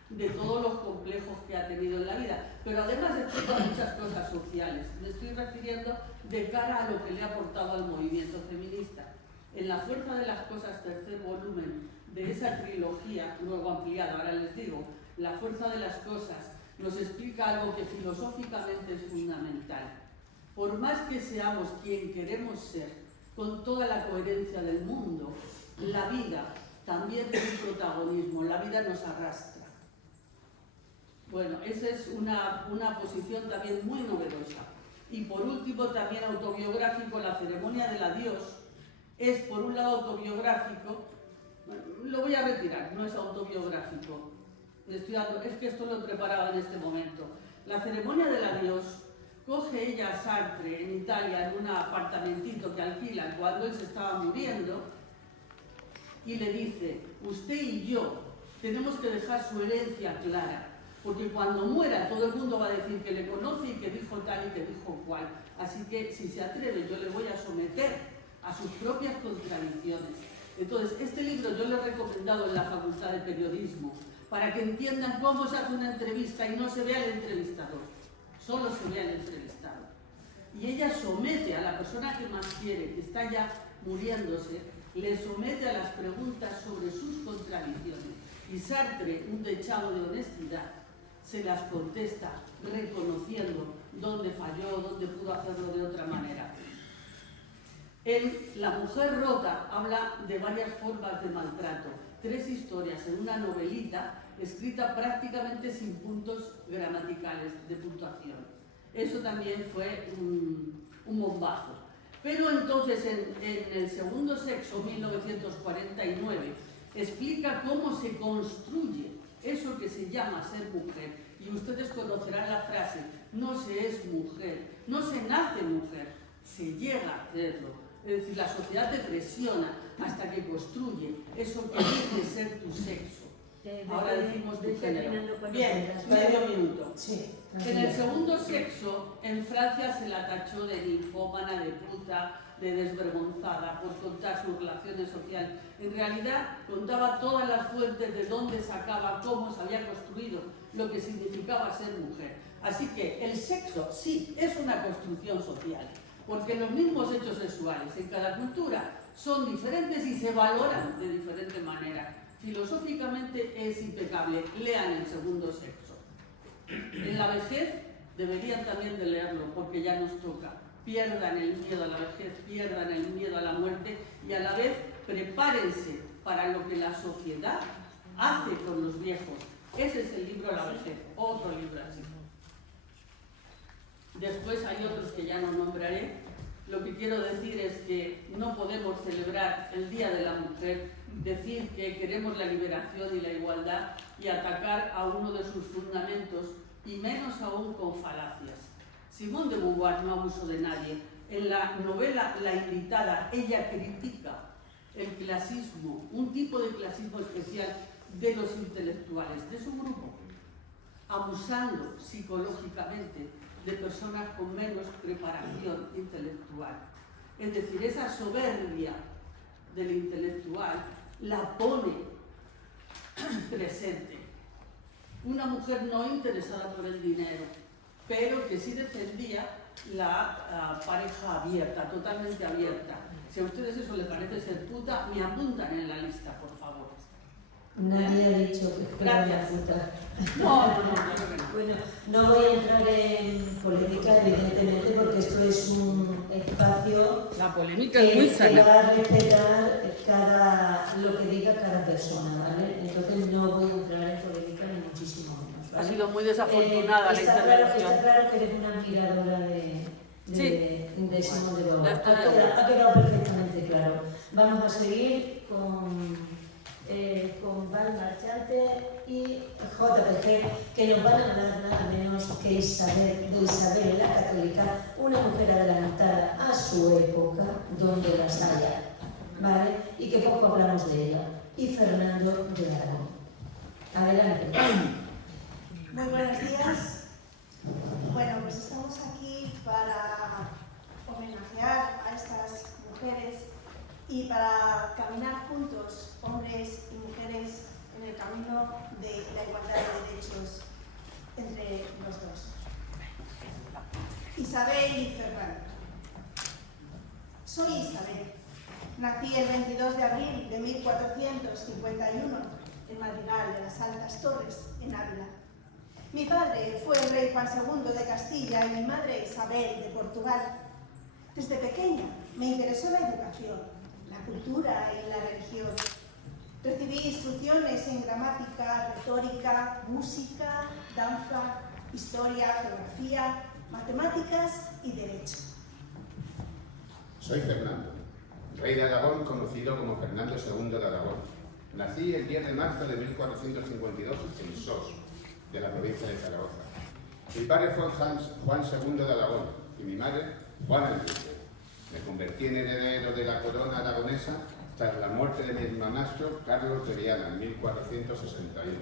de todos los complejos que ha tenido en la vida, pero además explica muchas cosas sociales. Me estoy refiriendo de cara a lo que le ha aportado al movimiento feminista. En La fuerza de las cosas, tercer volumen de esa trilogía, luego ampliada, ahora les digo, La fuerza de las cosas, nos explica algo que filosóficamente es fundamental. Por más que seamos quien queremos ser, con toda la coherencia del mundo, la vida también tiene protagonismo, la vida nos arrastra. Bueno, esa es una posición también muy novedosa. Y por último, también autobiográfico, La ceremonia del adiós. Es por un lado autobiográfico, bueno, lo voy a retirar, no es autobiográfico. Es que esto lo he preparado en este momento. La ceremonia del adiós coge ella a Sartre en Italia en un apartamentito que alquilan cuando él se estaba muriendo y le dice: usted y yo tenemos que dejar su herencia clara, porque cuando muera todo el mundo va a decir que le conoce y que dijo tal y que dijo cual. Así que si se atreve yo le voy a someter a sus propias contradicciones. Entonces, este libro yo lo he recomendado en la Facultad de Periodismo para que entiendan cómo se hace una entrevista y no se ve al entrevistador, solo se ve al entrevistado. Y ella somete a la persona que más quiere, que está ya muriéndose, le somete a las preguntas sobre sus contradicciones. Y Sartre, un dechado de honestidad, se las contesta reconociendo dónde falló, dónde pudo hacerlo de otra manera. En La mujer rota habla de varias formas de maltrato, 3 historias en una novelita escrita prácticamente sin puntos gramaticales de puntuación. Eso también fue un bombazo. Pero entonces en El segundo sexo, 1949, explica cómo se construye eso que se llama ser mujer. Y ustedes conocerán la frase, no se es mujer, no se nace mujer, se llega a hacerlo. Es decir, la sociedad te presiona hasta que construye eso que dice ser tu sexo. Ahora decimos tu género. Bien, medio minuto. Sí, en El segundo sexo, en Francia se la tachó de ninfómana, de puta, de desvergonzada por contar sus relaciones sociales. En realidad contaba todas las fuentes de dónde sacaba, cómo se había construido lo que significaba ser mujer. Así que el sexo sí es una construcción social, porque los mismos hechos sexuales en cada cultura son diferentes y se valoran de diferente manera. Filosóficamente es impecable. Lean El segundo sexo. En la vejez deberían también de leerlo, porque ya nos toca. Pierdan el miedo a la vejez, pierdan el miedo a la muerte y a la vez prepárense para lo que la sociedad hace con los viejos. Ese es el libro La vejez, otro libro así. Después hay otros que ya no nombraré. Lo que quiero decir es que no podemos celebrar el Día de la Mujer, decir que queremos la liberación y la igualdad y atacar a uno de sus fundamentos, y menos aún con falacias. Simone de Beauvoir no abusó de nadie. En la novela La invitada, ella critica el clasismo, un tipo de clasismo especial de los intelectuales, de su grupo, abusando psicológicamente de personas con menos preparación intelectual. Es decir, esa soberbia del intelectual la pone presente. Una mujer no interesada por el dinero, pero que sí defendía la pareja abierta, totalmente abierta. Si a ustedes eso les parece ser puta, me apuntan en la lista, por favor. Nadie ha dicho que fuera una puta. No. Bueno, no voy a entrar en política, evidentemente, porque esto es un espacio La polémica es muy que sana. va a respetar lo que diga cada persona, ¿vale? Entonces no voy a entrar en política ni muchísimo menos, ¿vale? Ha sido muy desafortunada la intervención. Está claro que eres una admiradora de Simone de Beauvoir. Ha quedado perfectamente claro. Vamos a seguir con Val Marchante y JPG, que nos van a hablar nada menos que de Isabel la Católica, una mujer adelantada a su época, donde las haya, ¿vale? Y que poco hablamos de ella. Y Fernando de Aragón. Adelante. Muy buenos días. Bueno, pues estamos aquí para homenajear a estas mujeres y para caminar juntos, hombres y mujeres, en el camino de la igualdad de derechos entre los dos. Isabel y Fernando. Soy Isabel. Nací el 22 de abril de 1451 en Madrigal de las Altas Torres, en Ávila. Mi padre fue el rey Juan II de Castilla y mi madre Isabel de Portugal. Desde pequeña me interesó la educación, la cultura y la religión. Recibí instrucciones en gramática, retórica, música, danza, historia, geografía, matemáticas y derecho. Soy Fernando, rey de Aragón, conocido como Fernando II de Aragón. Nací el 10 de marzo de 1452 en Sos, de la provincia de Zaragoza. Mi padre fue Juan II de Aragón y mi madre, Juana Enrique. Me convertí en heredero de la corona aragonesa tras la muerte de mi hermanastro Carlos de Viana en 1461.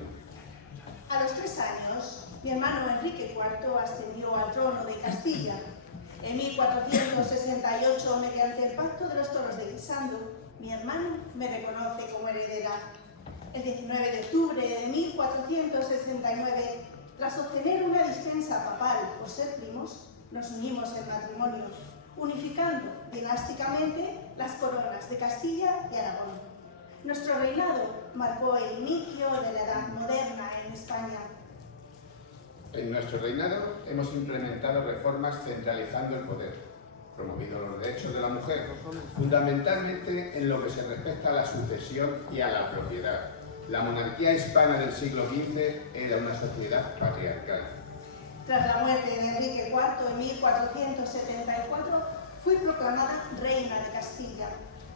A los 3 años, mi hermano Enrique IV ascendió al trono de Castilla. En 1468, mediante el Pacto de los Toros de Guisando, mi hermano me reconoce como heredera. El 19 de octubre de 1469, tras obtener una dispensa papal por ser primos, nos unimos en matrimonio, unificando dinásticamente las coronas de Castilla y Aragón. Nuestro reinado marcó el inicio de la Edad Moderna en España. En nuestro reinado hemos implementado reformas centralizando el poder, promovido los derechos de la mujer, fundamentalmente en lo que se respecta a la sucesión y a la propiedad. La monarquía hispana del siglo XV era una sociedad patriarcal. Tras la muerte de Enrique IV en 1474, fui proclamada reina de Castilla,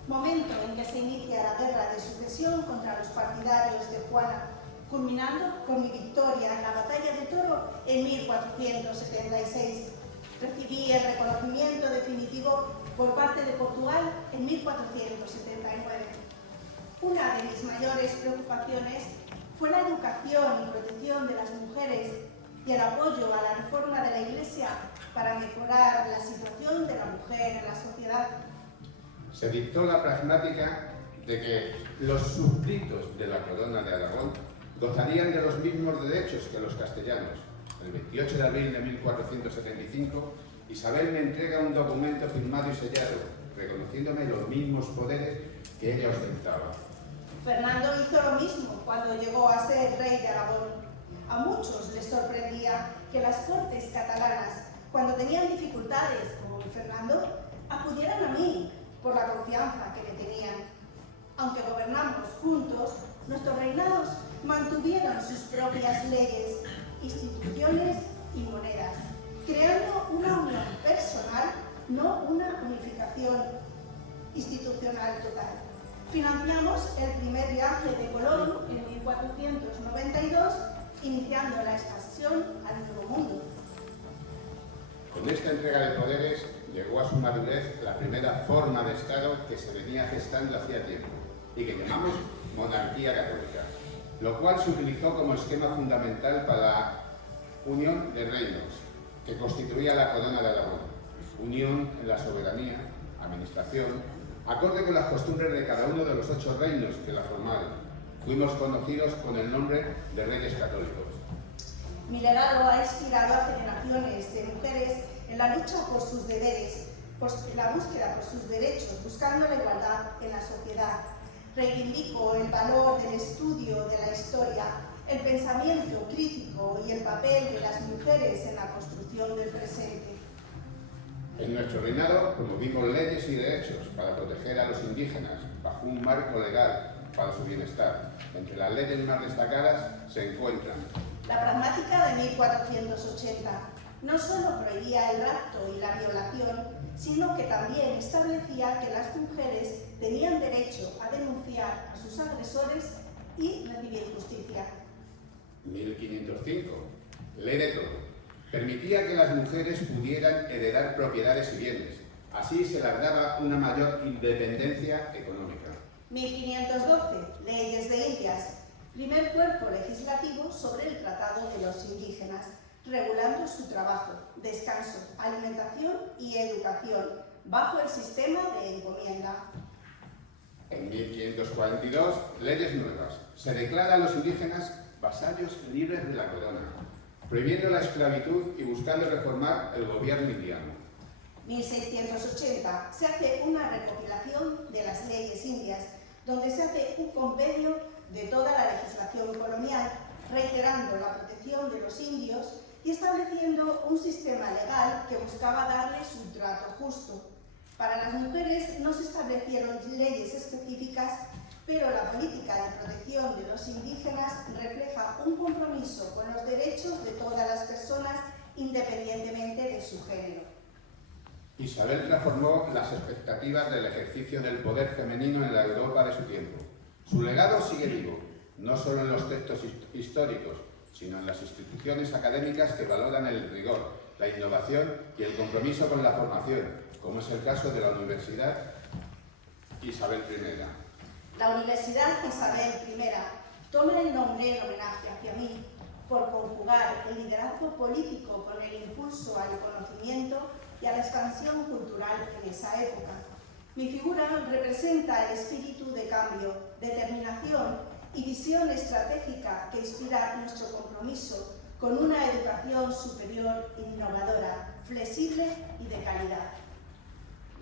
momento en que se inicia la guerra de sucesión contra los partidarios de Juana, culminando con mi victoria en la batalla de Toro en 1476. Recibí el reconocimiento definitivo por parte de Portugal en 1479. Una de mis mayores preocupaciones fue la educación y protección de las mujeres y el apoyo a la reforma de la Iglesia para mejorar la situación de la mujer en la sociedad. Se dictó la pragmática de que los súbditos de la corona de Aragón gozarían de los mismos derechos que los castellanos. El 28 de abril de 1475, Isabel me entrega un documento firmado y sellado, reconociéndome los mismos poderes que ella ostentaba. Fernando hizo lo mismo cuando llegó a ser rey de Aragón. A muchos les sorprendía que las cortes catalanas, cuando tenían dificultades, como Fernando, acudieran a mí por la confianza que le tenían. Aunque gobernamos juntos, nuestros reinados mantuvieron sus propias leyes, instituciones y monedas, creando una unión personal, no una unificación institucional total. Financiamos el primer viaje de Colón en 1492, iniciando la expansión al Nuevo Mundo. Con esta entrega de poderes llegó a su madurez la primera forma de Estado que se venía gestando hacía tiempo y que llamamos monarquía católica, lo cual se utilizó como esquema fundamental para la unión de reinos que constituía la corona de Aragón, unión en la soberanía, administración, acorde con las costumbres de cada uno de los 8 reinos que la formaron. Fuimos conocidos con el nombre de Reyes Católicos. Mi legado ha inspirado a generaciones de mujeres en la lucha por sus deberes, en la búsqueda por sus derechos, buscando la igualdad en la sociedad. Reivindico el valor del estudio de la historia, el pensamiento crítico y el papel de las mujeres en la construcción del presente. En nuestro reinado promovimos leyes y derechos para proteger a los indígenas bajo un marco legal para su bienestar. Entre las leyes más destacadas se encuentran la pragmática de 1480. No solo prohibía el rapto y la violación, sino que también establecía que las mujeres tenían derecho a denunciar a sus agresores y recibir justicia. 1505. Ley de todo. Permitía que las mujeres pudieran heredar propiedades y bienes. Así se les daba una mayor independencia económica. 1512. Leyes de Indias. Primer cuerpo legislativo sobre el Tratado de los Indígenas, regulando su trabajo, descanso, alimentación y educación, bajo el sistema de encomienda. En 1542, leyes nuevas. Se declara a los indígenas vasallos libres de la corona, prohibiendo la esclavitud y buscando reformar el gobierno indiano. 1680. Se hace una recopilación de las leyes indias, donde se hace un compendio de toda la legislación colonial, reiterando la protección de los indios y estableciendo un sistema legal que buscaba darles un trato justo. Para las mujeres no se establecieron leyes específicas, pero la política de protección de los indígenas refleja un compromiso con los derechos de todas las personas independientemente de su género. Isabel transformó las expectativas del ejercicio del poder femenino en la Europa de su tiempo. Su legado sigue vivo, no solo en los textos históricos, sino en las instituciones académicas que valoran el rigor, la innovación y el compromiso con la formación, como es el caso de la Universidad Isabel I. La Universidad Isabel I toma el nombre en homenaje hacia mí. por conjugar el liderazgo político con el impulso al conocimiento y a la expansión cultural en esa época. Mi figura representa el espíritu de cambio, determinación y visión estratégica que inspira nuestro compromiso con una educación superior, innovadora, flexible y de calidad.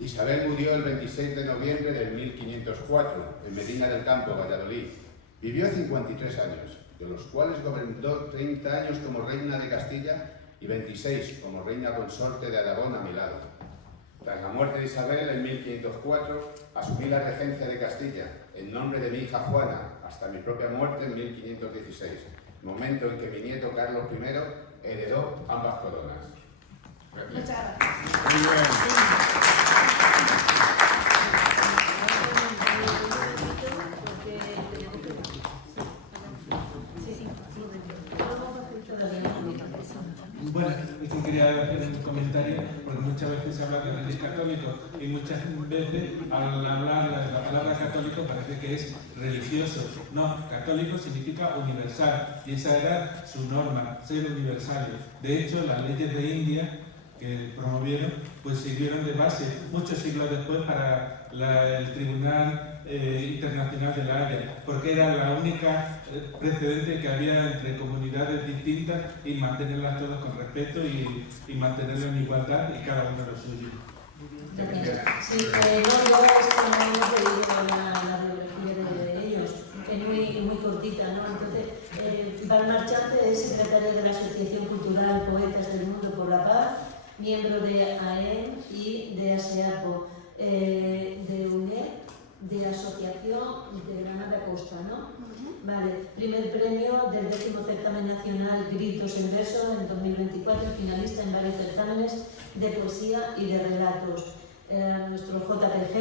Isabel murió el 26 de noviembre de 1504 en Medina del Campo, Valladolid. Vivió 53 años, de los cuales gobernó 30 años como reina de Castilla y 26 como reina consorte de Aragón a mi lado. Tras la muerte de Isabel en 1504, asumí la regencia de Castilla en nombre de mi hija Juana hasta mi propia muerte en 1516, momento en que mi nieto Carlos I heredó ambas coronas. Gracias. Muchas gracias. Muy bien. Bueno, es que quería hacer un comentario, porque muchas veces se habla de reyes católicos y muchas veces al hablar la palabra católico parece que es religioso. No, católico significa universal y esa era su norma, ser universario. De hecho, las leyes de India que promovieron, pues sirvieron de base muchos siglos después para el Tribunal Internacional de la Haya, porque era la única precedente que había entre comunidades distintas y mantenerlas todas con respeto y mantenerlas en igualdad y cada uno lo suyo. Sí, no, esto no hemos leído la biografía de ellos, es muy cortita, ¿no? Entonces, Val Marchante es secretario de la Asociación Cultural Poetas del Mundo por la Paz, miembro de AEM y de ASEAPO, de UNED, de Asociación de Granada Costa, ¿no? Vale, primer premio del 10º certamen nacional Gritos en Verso en 2024, finalista en varios certámenes de poesía y de relatos. Nuestro JPG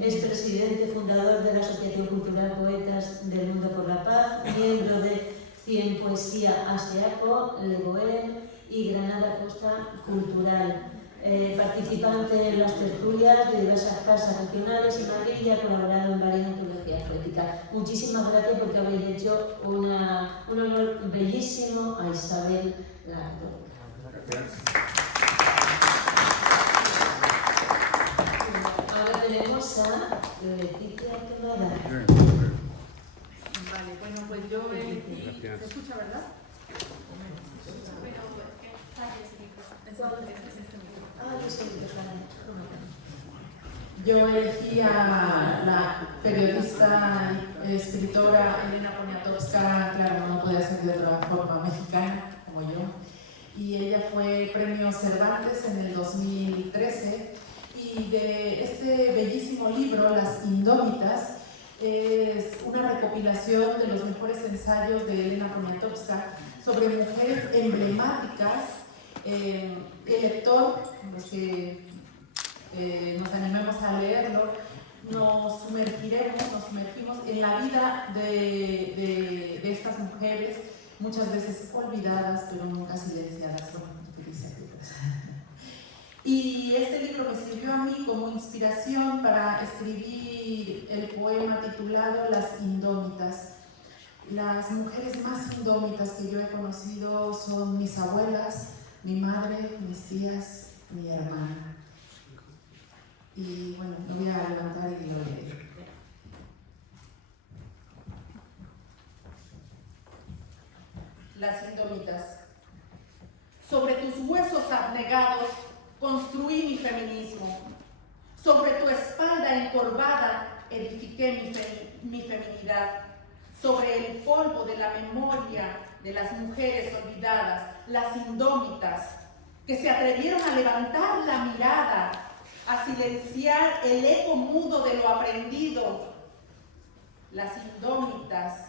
es presidente fundador de la Asociación Cultural Poetas del Mundo por la Paz, miembro de Cien Poesía ASEAPO, Legoem y Granada Costa Cultural. Participante en las tertulias de diversas casas regionales y Madrid y ha colaborado en varias antologías poéticas. Muchísimas gracias porque habéis hecho un honor bellísimo a Isabel la Católica. Ahora tenemos a Leticia Quemada. Vale, bueno, pues yo ¿se escucha, verdad? Yo elegí a la periodista y escritora Elena Poniatowska, claro, no podía ser de otra forma, mexicana como yo, y ella fue premio Cervantes en el 2013, y de este bellísimo libro, Las Indómitas, es una recopilación de los mejores ensayos de Elena Poniatowska sobre mujeres emblemáticas. El lector, los que nos animemos a leerlo, nos sumergimos en la vida de estas mujeres, muchas veces olvidadas, pero nunca silenciadas. Y este libro me sirvió a mí como inspiración para escribir el poema titulado Las Indómitas. Las mujeres más indómitas que yo he conocido son mis abuelas, mi madre, mis tías, mi hermana. Y bueno, lo voy a levantar y lo leeré. Las Indómitas. Sobre tus huesos abnegados construí mi feminismo. Sobre tu espalda encorvada edifiqué mi feminidad. Sobre el polvo de la memoria de las mujeres olvidadas, las indómitas, que se atrevieron a levantar la mirada, a silenciar el eco mudo de lo aprendido. Las indómitas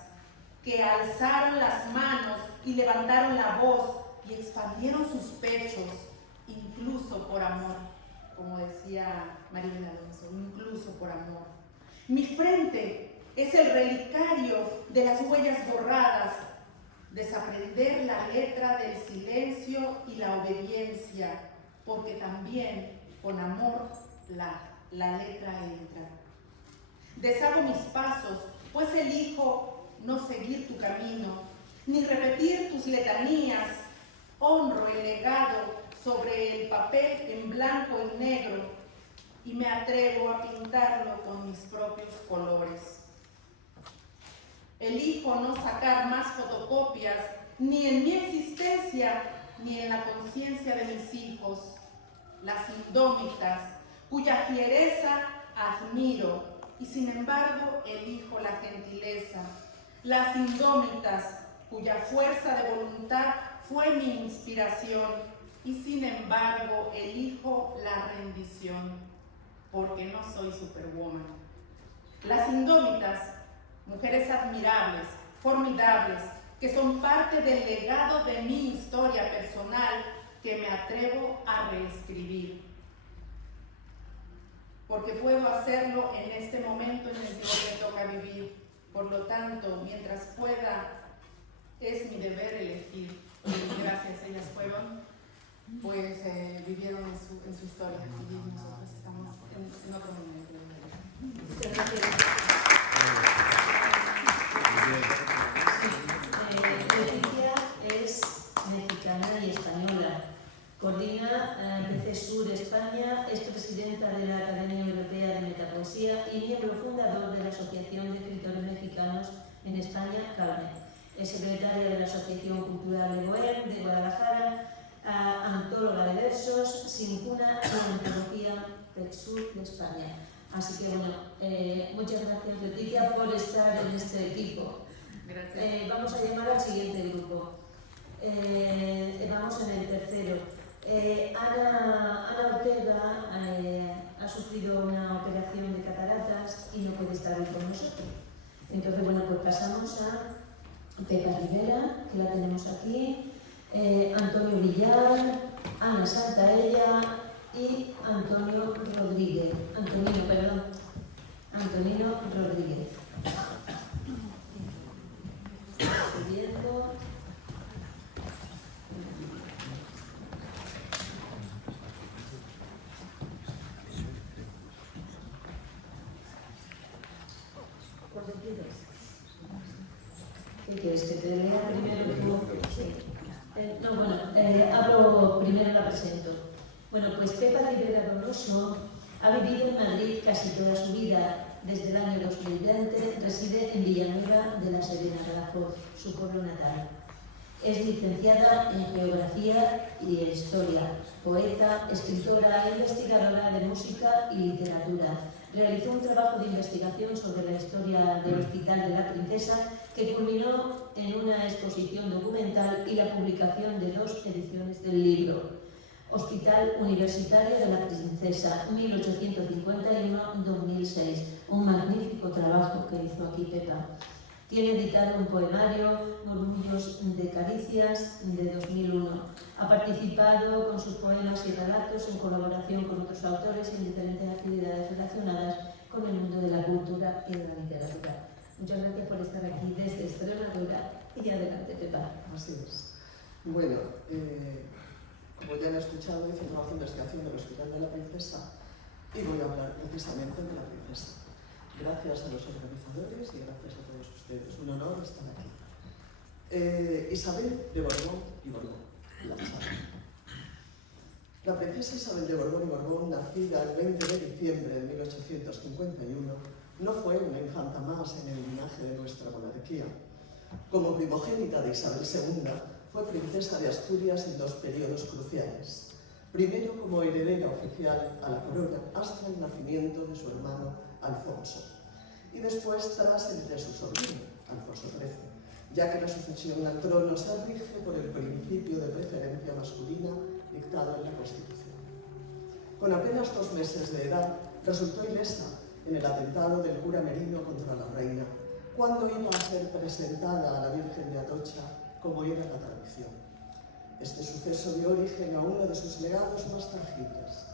que alzaron las manos y levantaron la voz y expandieron sus pechos, incluso por amor, como decía Marilyn Alonso, incluso por amor. Mi frente es el relicario de las huellas borradas, desaprender la letra del silencio y la obediencia, porque también con amor la letra entra. Deshago mis pasos, pues elijo no seguir tu camino. ni repetir tus letanías. Honro el legado sobre el papel en blanco y negro y me atrevo a pintarlo con mis propios colores. Elijo no sacar más fotocopias ni en mi existencia ni en la conciencia de mis hijos, las indómitas, cuya fiereza admiro y sin embargo elijo la gentileza, las indómitas, cuya fuerza de voluntad fue mi inspiración y sin embargo elijo la rendición, porque no soy superwoman. Las indómitas, mujeres admirables, formidables, que son parte del legado de mi historia personal que me atrevo a reescribir. Porque puedo hacerlo en este momento en el que me toca vivir. Por lo tanto, mientras pueda, es mi deber elegir. Y gracias, ellas fueron, pues vivieron en su historia. Y nosotros estamos en otro momento. Muchas gracias. Leticia es mexicana y española. Coordina PC Sur España, es presidenta de la Academia Europea de Metapoesía y miembro fundador de la Asociación de Escritores Mexicanos en España, CALME. Es secretaria de la Asociación Cultural de Bohem de Guadalajara, antóloga de versos, sin cuna y antología PECSUR de España. Así que bueno, muchas gracias Leticia por estar en este equipo. Gracias. Vamos a llamar al siguiente grupo. Vamos en el tercero. Ana Ortega ha sufrido una operación de cataratas y no puede estar hoy con nosotros. Entonces, bueno, pues pasamos a Pepa Rivera, que la tenemos aquí, Antonio Villar, Ana Santaella y Antonino Rodríguez. Siguiendo. ¿Cuándo quieres? ¿Qué quieres? ¿Que te lea primero tú? Sí. No, bueno, hablo primero, la presento. Bueno, pues Pepa Rivera Donoso ha vivido en Madrid casi toda su vida. Desde el año 2020 reside en Villanueva de la Serena, Badajoz, su pueblo natal. Es licenciada en Geografía y Historia, poeta, escritora e investigadora de música y literatura. Realizó un trabajo de investigación sobre la historia del Hospital de la Princesa que culminó en una exposición documental y la publicación de 2 ediciones del libro. Hospital Universitario de la Princesa, 1851-2006. Un magnífico trabajo que hizo aquí Pepa. Tiene editado un poemario, Murmullos de Caricias, de 2001. Ha participado con sus poemas y relatos en colaboración con otros autores en diferentes actividades relacionadas con el mundo de la cultura y de la literatura. Muchas gracias por estar aquí desde Extremadura y adelante, Pepa. Así es. Bueno, como ya han escuchado, hice un trabajo de investigación del Hospital de la Princesa y voy a hablar precisamente de la princesa. Gracias a los organizadores y gracias a todos ustedes. Un honor estar aquí. Isabel de Borbón y Borbón, la Chana. La princesa Isabel de Borbón y Borbón, nacida el 20 de diciembre de 1851, no fue una infanta más en el linaje de nuestra monarquía. Como primogénita de Isabel II, fue princesa de Asturias en 2 periodos cruciales. Primero como heredera oficial a la corona hasta el nacimiento de su hermano Alfonso, y después tras el de su sobrino, Alfonso XIII, ya que la sucesión al trono se rige por el principio de preferencia masculina dictado en la Constitución. Con apenas 2 meses de edad, resultó ilesa en el atentado del cura Merino contra la reina, cuando iba a ser presentada a la Virgen de Atocha como era la tradición. Este suceso dio origen a uno de sus legados más tangibles,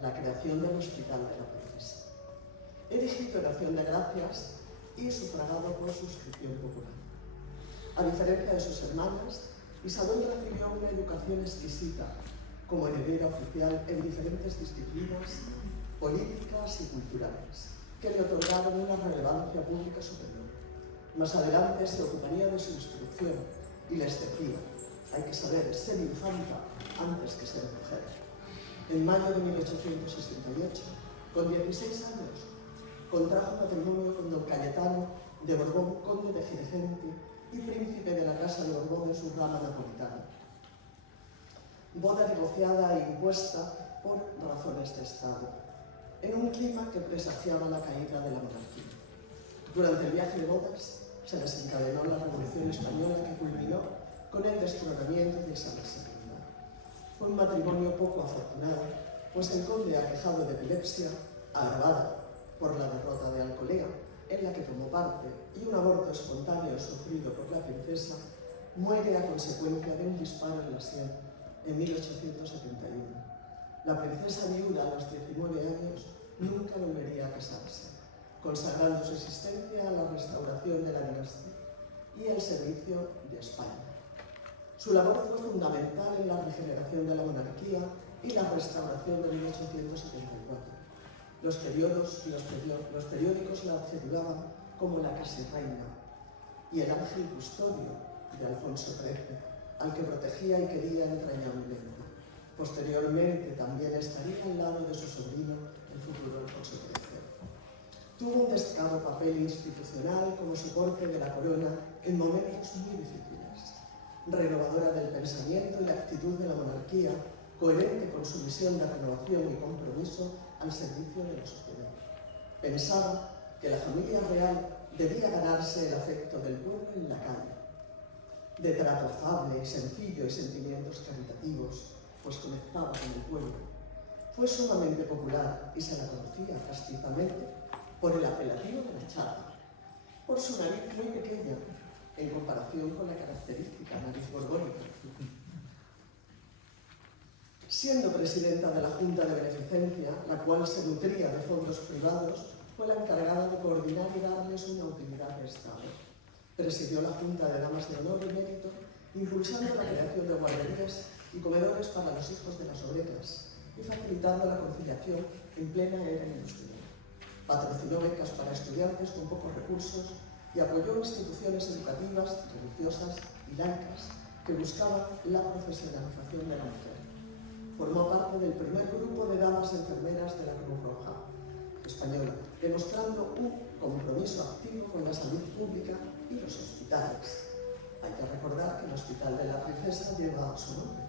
la creación del Hospital de la Princesa, erigido en acción de gracias y sufragado por suscripción popular. A diferencia de sus hermanas, Isabel recibió una educación exquisita como heredera oficial en diferentes disciplinas políticas y culturales, que le otorgaron una relevancia pública superior. Más adelante se ocuparía de su instrucción y les decía: hay que saber ser infanta antes que ser mujer. En mayo de 1868, con 16 años, contrajo matrimonio con don Cayetano de Borbón, conde de Girgenti y príncipe de la Casa de Borbón en su rama napolitana. Boda negociada e impuesta por razones de Estado, en un clima que presagiaba la caída de la monarquía. Durante el viaje de bodas se desencadenó la Revolución Española, que culminó con el destronamiento de Isabel II. Fue un matrimonio poco afortunado, pues el conde, aquejado de epilepsia, agravada por la derrota de Alcolea, en la que tomó parte, y un aborto espontáneo sufrido por la princesa, muere a consecuencia de un disparo en la sien en 1871. La princesa viuda a los 19 años nunca volvería a casarse, consagrando su existencia a la restauración de la dinastía y el servicio de España. Su labor fue fundamental en la regeneración de la monarquía y la restauración de 1874. Los periódicos la adjetivaban como la casi reina y el ángel custodio de Alfonso XIII, al que protegía y quería entrañablemente. Posteriormente también estaría al lado de su sobrino, el futuro Alfonso XIII. Tuvo un destacado papel institucional como soporte de la corona en momentos muy difíciles, renovadora del pensamiento y la actitud de la monarquía, coherente con su misión de renovación y compromiso al servicio de la sociedad. Pensaba que la familia real debía ganarse el afecto del pueblo en la calle, de trato afable y sencillo y sentimientos caritativos, pues conectaba con el pueblo. Fue sumamente popular y se la conocía castizamente por el apelativo de la chata, por su nariz muy pequeña en comparación con la característica nariz borbónica. Siendo presidenta de la Junta de Beneficencia, la cual se nutría de fondos privados, fue la encargada de coordinar y darles una utilidad de Estado. Presidió la Junta de Damas de Honor y Mérito, impulsando la creación de guarderías y comedores para los hijos de las obreras y facilitando la conciliación en plena era industrial. Patrocinó becas para estudiantes con pocos recursos y apoyó instituciones educativas, religiosas y laicas que buscaban la profesionalización de la mujer. Formó parte del primer grupo de damas enfermeras de la Cruz Roja Española, demostrando un compromiso activo con la salud pública y los hospitales. Hay que recordar que el Hospital de la Princesa lleva su nombre.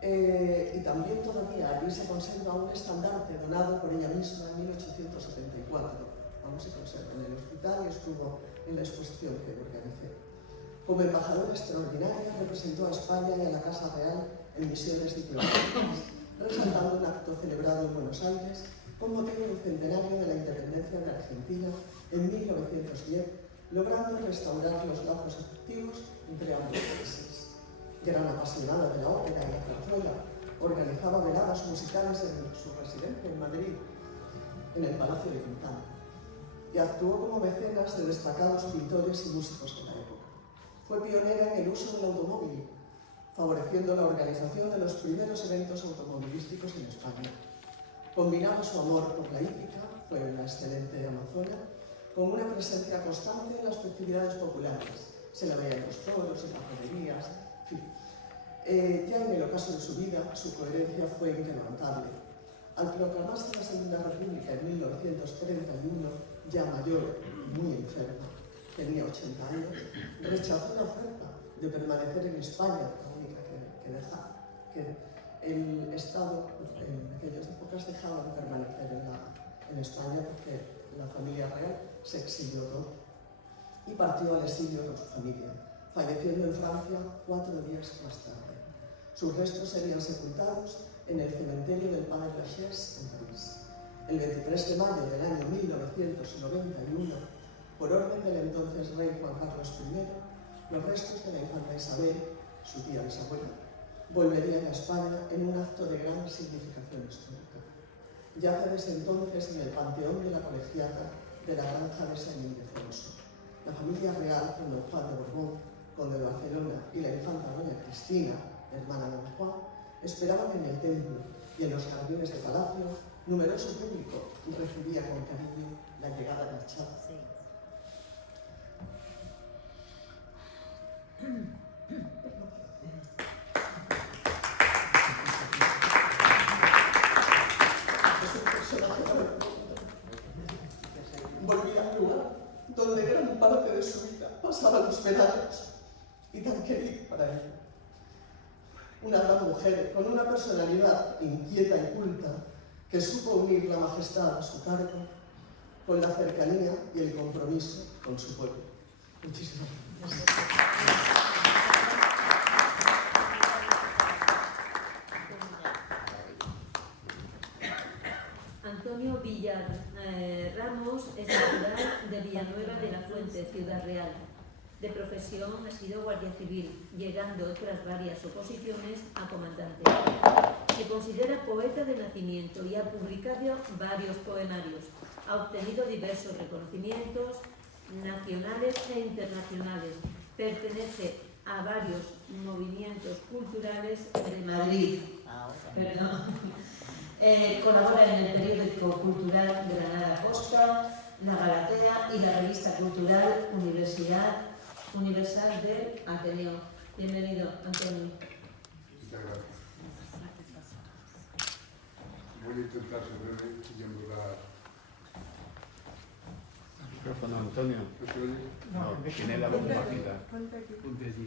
Y también todavía allí se conserva un estandarte donado por ella misma en 1874. Aún se conserva en el hospital y estuvo en la exposición que organicé. Como embajadora extraordinaria representó a España y a la Casa Real en misiones diplomáticas, resaltando un acto celebrado en Buenos Aires con motivo del centenario de la independencia de Argentina en 1910, logrando restaurar los lazos afectivos entre ambos países. Gran apasionada de la ópera y la zarzuela, organizaba veladas musicales en su residencia en Madrid, en el Palacio de Quintana, y actuó como mecenas de destacados pintores y músicos de la época. Fue pionera en el uso del automóvil, favoreciendo la organización de los primeros eventos automovilísticos en España. Combinaba su amor por la hípica, fue una excelente amazona, con una presencia constante en las festividades populares. Se la veía en los toros, en las romerías, en fin. Ya en el ocaso de su vida, su coherencia fue inquebrantable. Al proclamarse la Segunda República en 1931, ya mayor y muy enferma, tenía 80 años, rechazó la oferta de permanecer en España, la única que dejaba, que el Estado en aquellas épocas dejaba de permanecer en España porque la familia real se exilió todo y partió al exilio con su familia, falleciendo en Francia 4 días más tarde. Sus restos serían sepultados en el cementerio del Padre Lachaise en París. El 23 de mayo del año 1991, por orden del entonces rey Juan Carlos I, los restos de la infanta Isabel, su tía bisabuela, volverían a España en un acto de gran significación histórica. Yace desde entonces en el panteón de la colegiata de la granja de San Ildefonso. La familia real, con don Juan de Borbón, conde de Barcelona, y la infanta doña Cristina, hermana de don Juan, esperaban en el templo y en los jardines de palacio numeroso público y recibía con cariño la llegada del Chá. donde gran parte de su vida pasaba los veranos y tan querido para ella. Una gran mujer con una personalidad inquieta y culta que supo unir la majestad a su cargo con la cercanía y el compromiso con su pueblo. Muchísimas gracias. Antonio Villar Ramos es natural de Villanueva de la Fuente, Ciudad Real. De profesión ha sido guardia civil, llegando tras varias oposiciones a comandante. Se considera poeta de nacimiento y ha publicado varios poemarios. Ha obtenido diversos reconocimientos nacionales e internacionales. Pertenece a varios movimientos culturales de Madrid. Colabora en el periódico cultural Granada Costa, La Galatea y la revista cultural Universal del Ateneo. Bienvenido, Antonio. Muchas gracias. Voy a intentar ser breve siguiendo la... Micrófono, Antonio. ¿No se oye? No, tiene la voz bajita. Ponte allí.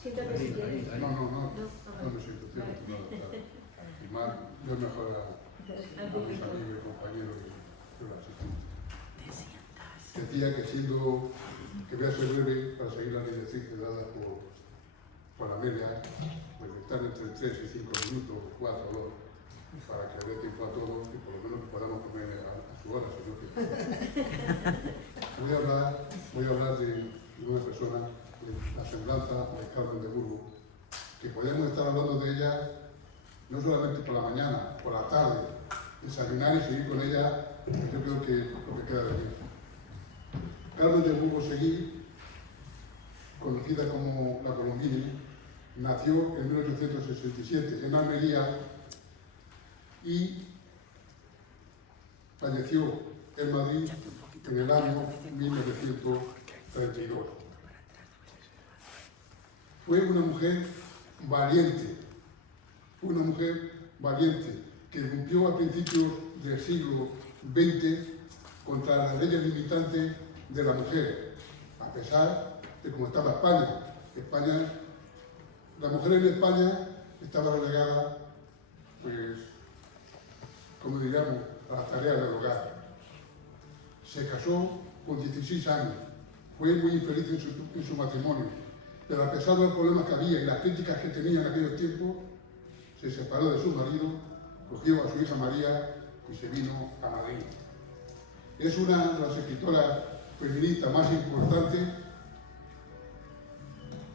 Siéntate si quieres. No me siento, estoy acostumbrado a estar. Y más, yo mejor a mis amigos y compañeros de la asistencia. Decía que voy a ser breve para seguir la directriz dada por Amelia, pues estar entre 3 y 5 minutos, 4 o 2, para que dé tiempo a todos y por lo menos podamos comer a su hora, si no que... Voy a hablar de una persona, de la semblanza de Carmen de Burgos, que podemos estar hablando de ella no solamente por la mañana, por la tarde, desayunar y seguir con ella, yo creo que lo que queda de mí. Carmen de Burgos Seguí, conocida como la Colombini, nació en 1867 en Almería y falleció en Madrid en el año 1932. Fue una mujer valiente, que rompió a principios del siglo XX contra las leyes limitantes de la mujer, a pesar de cómo estaba España. La mujer en España estaba relegada, pues, como diríamos, a las tareas del hogar. Se casó con 16 años, fue muy infeliz en su matrimonio, pero a pesar de los problemas que había y las críticas que tenía en aquellos tiempos, se separó de su marido, cogió a su hija María y se vino a Madrid. Es una de las escritoras feministas más importantes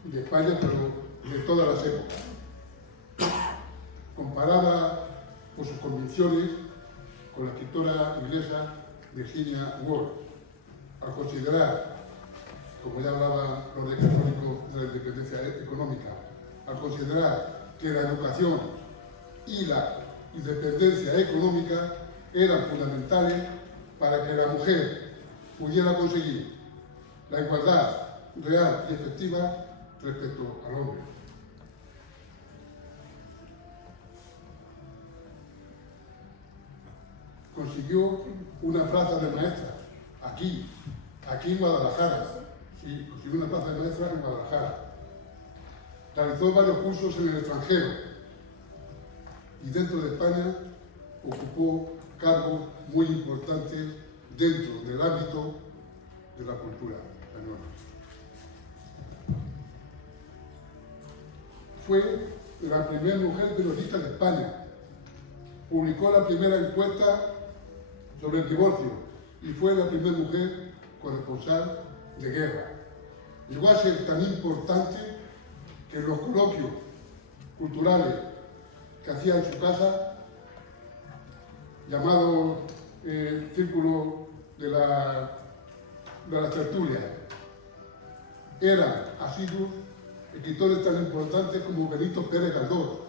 de España, pero de todas las épocas. Comparada por sus convicciones con la escritora inglesa Virginia Woolf, al considerar, como ya hablaba los de católicos de la independencia económica, al considerar que la educación y la independencia económica eran fundamentales para que la mujer pudiera conseguir la igualdad real y efectiva respecto al hombre. Consiguió una plaza de maestra aquí en Guadalajara. Sí, consiguió una plaza de maestra en Guadalajara. Realizó varios cursos en el extranjero y dentro de España ocupó cargos muy importantes dentro del ámbito de la cultura española. Fue la primera mujer periodista de España. Publicó la primera encuesta sobre el divorcio y fue la primera mujer corresponsal de guerra. Llegó a ser tan importante que en los coloquios culturales que hacía en su casa, llamado Círculo de la Tertulia, eran asiduos escritores tan importantes como Benito Pérez Galdós,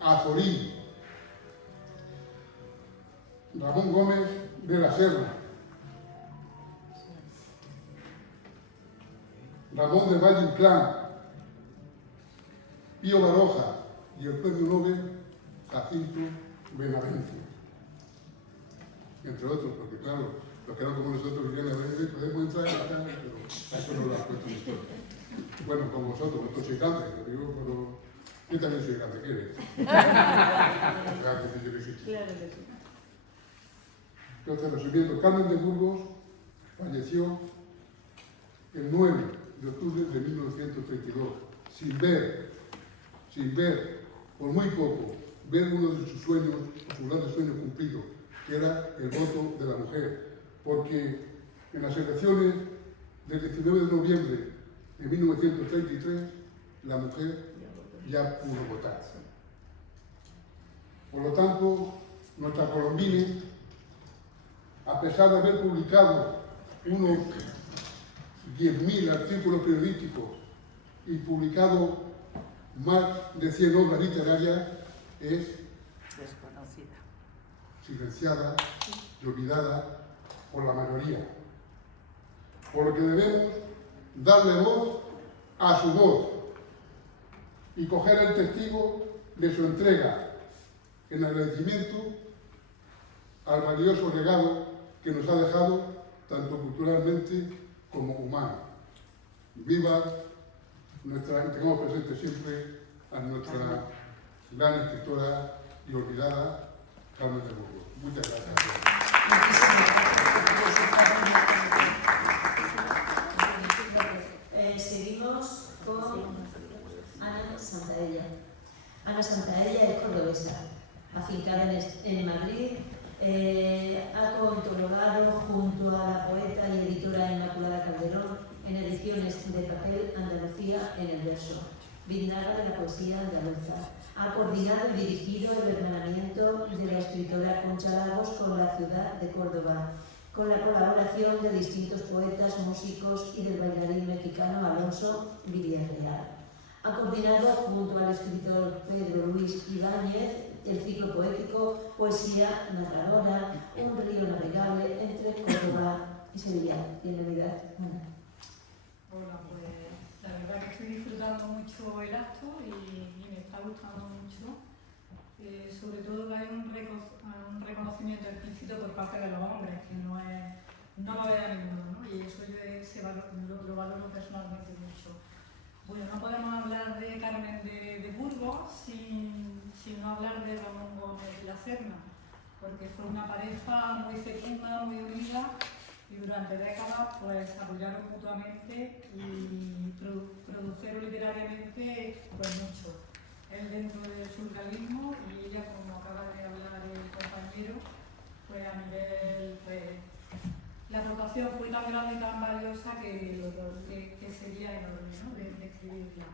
Azorín, Ramón Gómez de la Serna, Ramón de Valle Inclán, Pío Baroja y el premio Nobel Jacinto Benavente, entre otros, porque claro, los que eran como nosotros vivían a ver, podemos entrar y tal, pero eso no lo has puesto en historia. Bueno, como vosotros, vosotros sois grandes, te digo, pero yo también soy grande, ¿qué eres? Claro que te decir. Entonces, resumiendo, Carmen de Burgos falleció el 9 de octubre de 1932, sin ver, por muy poco, ver uno de sus sueños, sus grandes sueños cumplidos, que era el voto de la mujer, porque en las elecciones del 19 de noviembre de 1933, la mujer ya pudo votar. Por lo tanto, nuestra Colombina, a pesar de haber publicado unos 10.000 artículos periodísticos y publicado más de 100 obras literarias, es desconocida, silenciada y olvidada por la mayoría. Por lo que debemos darle voz a su voz y coger el testigo de su entrega en agradecimiento al valioso legado que nos ha dejado tanto culturalmente como humano. Viva nuestra, y tengamos presente siempre a nuestra gran escritora y olvidada Carmen de Burgos. Muchas gracias. Seguimos con Ana Santaella. Ana Santaella es cordobesa, afincada en Madrid. Ha coautorado junto a la poeta y editora Inmaculada Calderón en ediciones de papel Andalucía en el verso, Biznaga de la poesía andaluza. Ha coordinado y dirigido el hermanamiento de la escritora Concha Lagos con la ciudad de Córdoba, con la colaboración de distintos poetas, músicos y del bailarín mexicano Alonso Villarreal. Ha coordinado junto al escritor Pedro Luis Ibáñez el ciclo poético Poesía Narradora, un río navegable entre Córdoba y Sevilla. Bienvenida. Hola, pues la verdad que estoy disfrutando mucho el acto y me está gustando mucho. Sobre todo que hay un reconocimiento explícito por parte de los hombres, que no lo ve a ninguno, ¿no? Y eso yo lo valoro personalmente mucho. Bueno, no podemos hablar de Carmen de Burgos sin no hablar de Ramón Gómez de la Serna, porque fue una pareja muy fecunda, muy unida, y durante décadas pues se apoyaron mutuamente y produjeron literariamente pues mucho. Él dentro del surrealismo y ella, como acaba de hablar el compañero, pues a nivel, pues la aportación fue tan grande y tan valiosa que sería enorme, ¿no? de escribirla.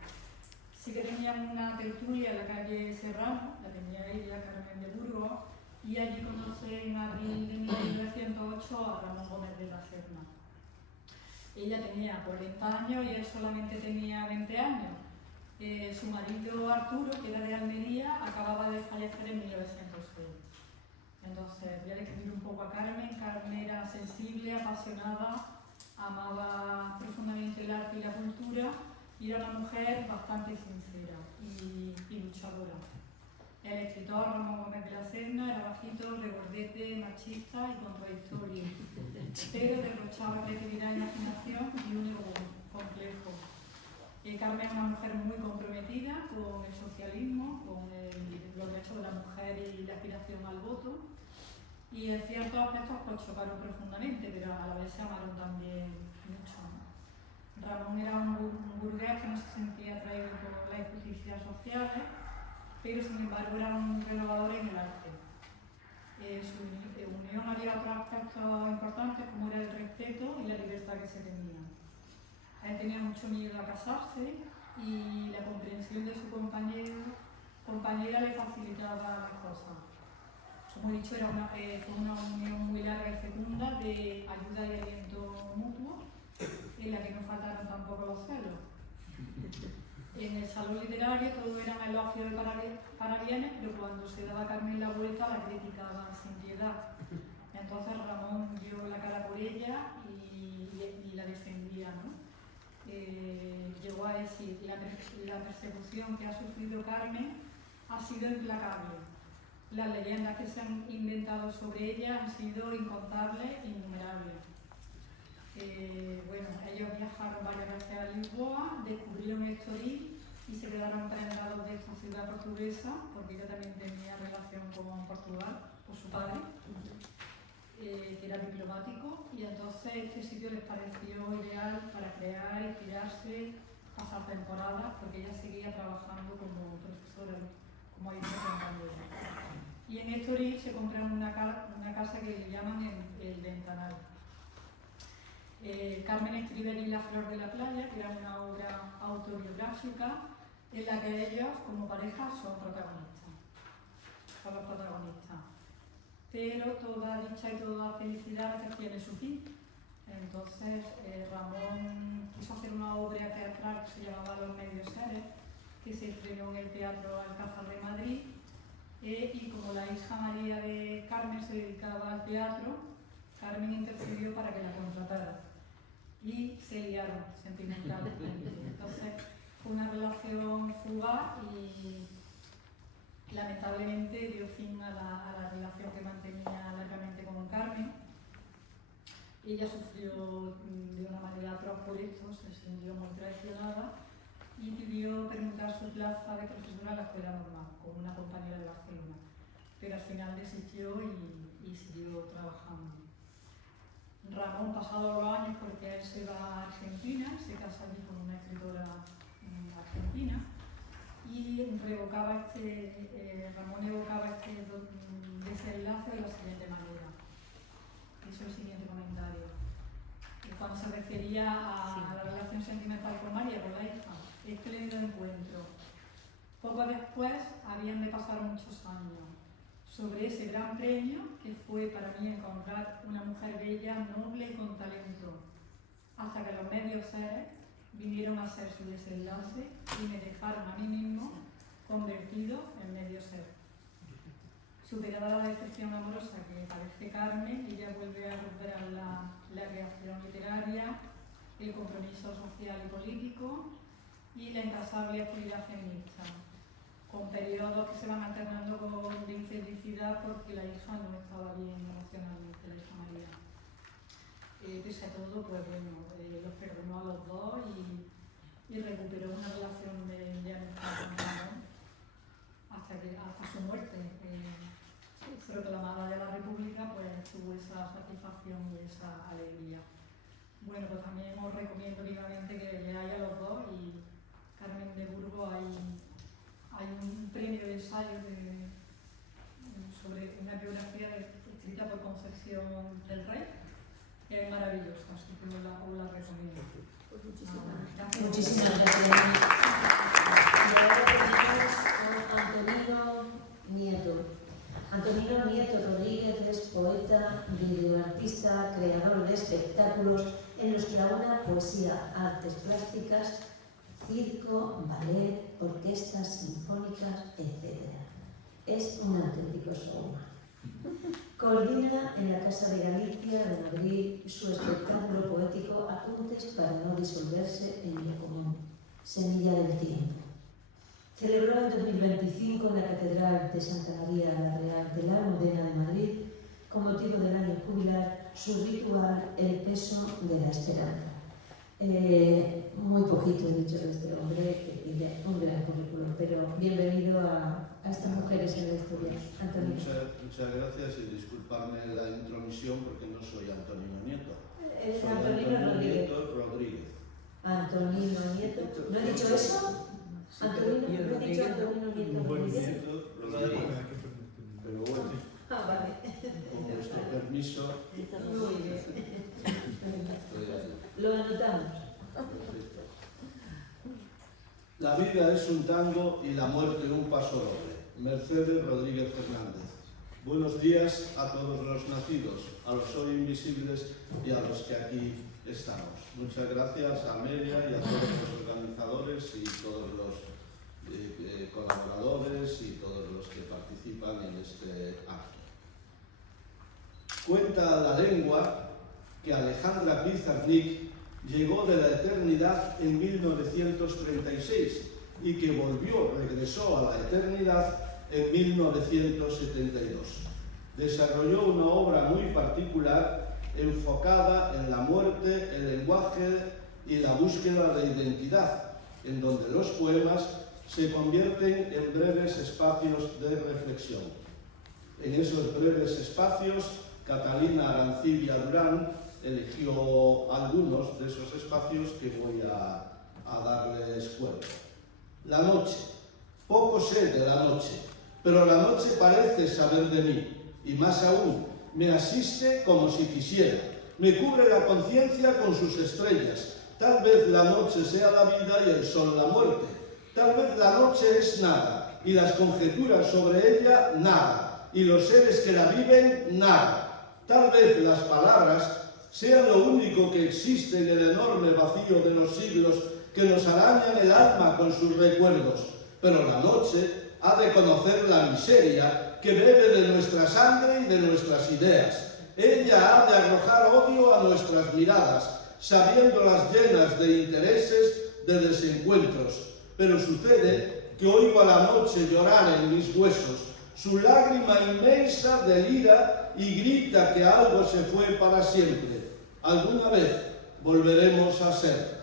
Sí que tenían una tertulia en la calle Serrano, la tenía ella, Carmen de Burgos, y allí conoce en abril de 1908 a Ramón Gómez de la Serna. Ella tenía 40 años y él solamente tenía 20 años. Su marido Arturo, que era de Almería, acababa de fallecer en 1906. Entonces, voy a describir un poco a Carmen. Carmen era sensible, apasionada, amaba profundamente el arte y la cultura y era una mujer bastante sincera y luchadora. El escritor Ramón Gómez de la Serna era bajito, regordete, machista y contradictorio, pero derrochaba creatividad y imaginación y un ego complejo. Carmen es una mujer muy comprometida con el socialismo, con los derechos de la mujer y la aspiración al voto, y en ciertos aspectos pues chocaron profundamente, pero a la vez se amaron también mucho, ¿no? Ramón era un burgués que no se sentía atraído por las injusticias sociales, pero sin embargo era un renovador en el arte. Su unión había otros aspectos importantes como era el respeto y la libertad que se tenía. Él tenía mucho miedo a casarse y la comprensión de su compañera le facilitaba las cosas. Como he dicho, fue una unión muy larga y fecunda de ayuda y aliento mutuo, en la que no faltaron tampoco los celos. En el salón literario todo era elogio de parabienes, pero cuando se daba Carmen la vuelta la criticaban sin piedad. Entonces Ramón dio la cara por ella y la defendía, ¿no? Llegó a decir, la persecución que ha sufrido Carmen ha sido implacable. Las leyendas que se han inventado sobre ella han sido incontables, innumerables. Bueno, ellos viajaron varias veces a Lisboa, descubrieron Estoril y se quedaron prendados de esta ciudad portuguesa, porque ella también tenía relación con Portugal, por su padre, que era diplomático, y entonces este sitio les pareció ideal para crear, inspirarse, pasar temporadas, porque ella seguía trabajando como profesora, como ha dicho compañera. Y en Estoril se compraron una casa que le llaman el Ventanal. Carmen escribe allí La flor de la playa, que era una obra autobiográfica en la que ellos, como pareja, son protagonistas. Son los protagonistas. Pero toda dicha y toda felicidad tiene su fin. Entonces, Ramón quiso hacer una obra teatral que se llamaba Los medios seres, que se estrenó en el Teatro Alcázar de Madrid. Y como la hija María de Carmen se dedicaba al teatro, Carmen intercedió para que la contratara. Y se liaron sentimentalmente. Entonces, fue una relación fugaz y lamentablemente dio fin a la relación que mantenía largamente con Carmen. Ella sufrió de una manera atroz por esto, se sintió muy traicionada y pidió permutar su plaza de profesora en la Escuela Normal con una compañera de Barcelona, pero al final desistió y siguió trabajando. Ramón, pasados los años, porque él se va a Argentina, se casa allí con una escritora argentina, y Ramón evocaba este desenlace de la siguiente manera. Hizo el siguiente comentario. Cuando se refería a la relación sentimental con María, con la hija, espléndido encuentro. Poco después habían de pasar muchos años. Sobre ese gran premio que fue para mí encontrar una mujer bella, noble y con talento, hasta que los medios seres vinieron a ser su desenlace y me dejaron a mí mismo convertido en medio ser. Superada la decepción amorosa que padece Carmen, ella vuelve a recuperar la creación literaria, el compromiso social y político y la incansable actividad feminista, con periodos que se van alternando de infelicidad porque la hija no estaba bien emocionalmente, la hija María. Pese a todo, pues bueno, los perdonó a los dos y recuperó una relación de amistad con Ramón hasta su muerte. Proclamada de la República, pues tuvo esa satisfacción y esa alegría. Bueno, pues también os recomiendo vivamente que leáis a los dos, y Carmen de Burgos hay un premio de ensayo sobre una biografía escrita por Concepción del Rey, que es maravillosa, así que os la recomiendo. Pues muchísimas gracias. Y ahora tenemos a Antonino Nieto. Antonino Nieto Rodríguez es poeta, videoartista, creador de espectáculos en los que aúna poesía, artes plásticas, circo, ballet, orquestas sinfónicas, etc. Es un auténtico showman. Coordina en la Casa de Galicia de Madrid su espectáculo poético Apuntes para no disolverse en lo común, Semilla del Tiempo. Celebró en 2025 en la Catedral de Santa María la Real de la Almudena de Madrid, con motivo del año jubilar, su ritual El peso de la esperanza. Muy poquito he dicho de este hombre, que tiene un gran currículum, pero bienvenido a estas mujeres en la historia. Antonio. Muchas gracias y disculpadme la intromisión porque no soy Antonino Nieto. Es soy Antonino Rodríguez. Antonino Nieto. ¿No he dicho eso? Antonino, ¿no he dicho Antonino Nieto Rodríguez? Pero bueno, vale. con vuestro permiso. Muy bien. Lo anotamos. La vida es un tango y la muerte un paso doble. Mercedes Rodríguez Fernández. Buenos días a todos los nacidos, a los hoy invisibles y a los que aquí estamos. Muchas gracias a Amelia y a todos los organizadores y todos los colaboradores y todos los que participan en este acto. Cuenta la lengua que Alejandra Pizarnik llegó de la eternidad en 1936 y que regresó a la eternidad en 1972. Desarrolló una obra muy particular enfocada en la muerte, el lenguaje y la búsqueda de identidad, en donde los poemas se convierten en breves espacios de reflexión. En esos breves espacios, Catalina Arancibia Durán eligió algunos de esos espacios que voy a darles cuenta. La noche. Poco sé de la noche, pero la noche parece saber de mí, y más aún, me asiste como si quisiera, me cubre la conciencia con sus estrellas. Tal vez la noche sea la vida y el sol la muerte. Tal vez la noche es nada, y las conjeturas sobre ella nada, y los seres que la viven nada. Tal vez las palabras sean lo único que existe en el enorme vacío de los siglos que nos arañan el alma con sus recuerdos. Pero la noche ha de conocer la miseria que bebe de nuestra sangre y de nuestras ideas. Ella ha de arrojar odio a nuestras miradas, sabiéndolas llenas de intereses, de desencuentros. Pero sucede que oigo a la noche llorar en mis huesos, su lágrima inmensa delira y grita que algo se fue para siempre. Alguna vez volveremos a ser.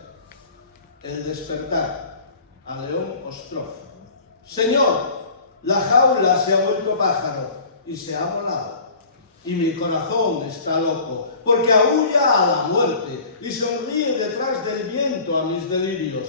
El despertar. A León Ostroff. Señor, la jaula se ha vuelto pájaro y se ha volado. Y mi corazón está loco, porque aúlla a la muerte y sonríe detrás del viento a mis delirios.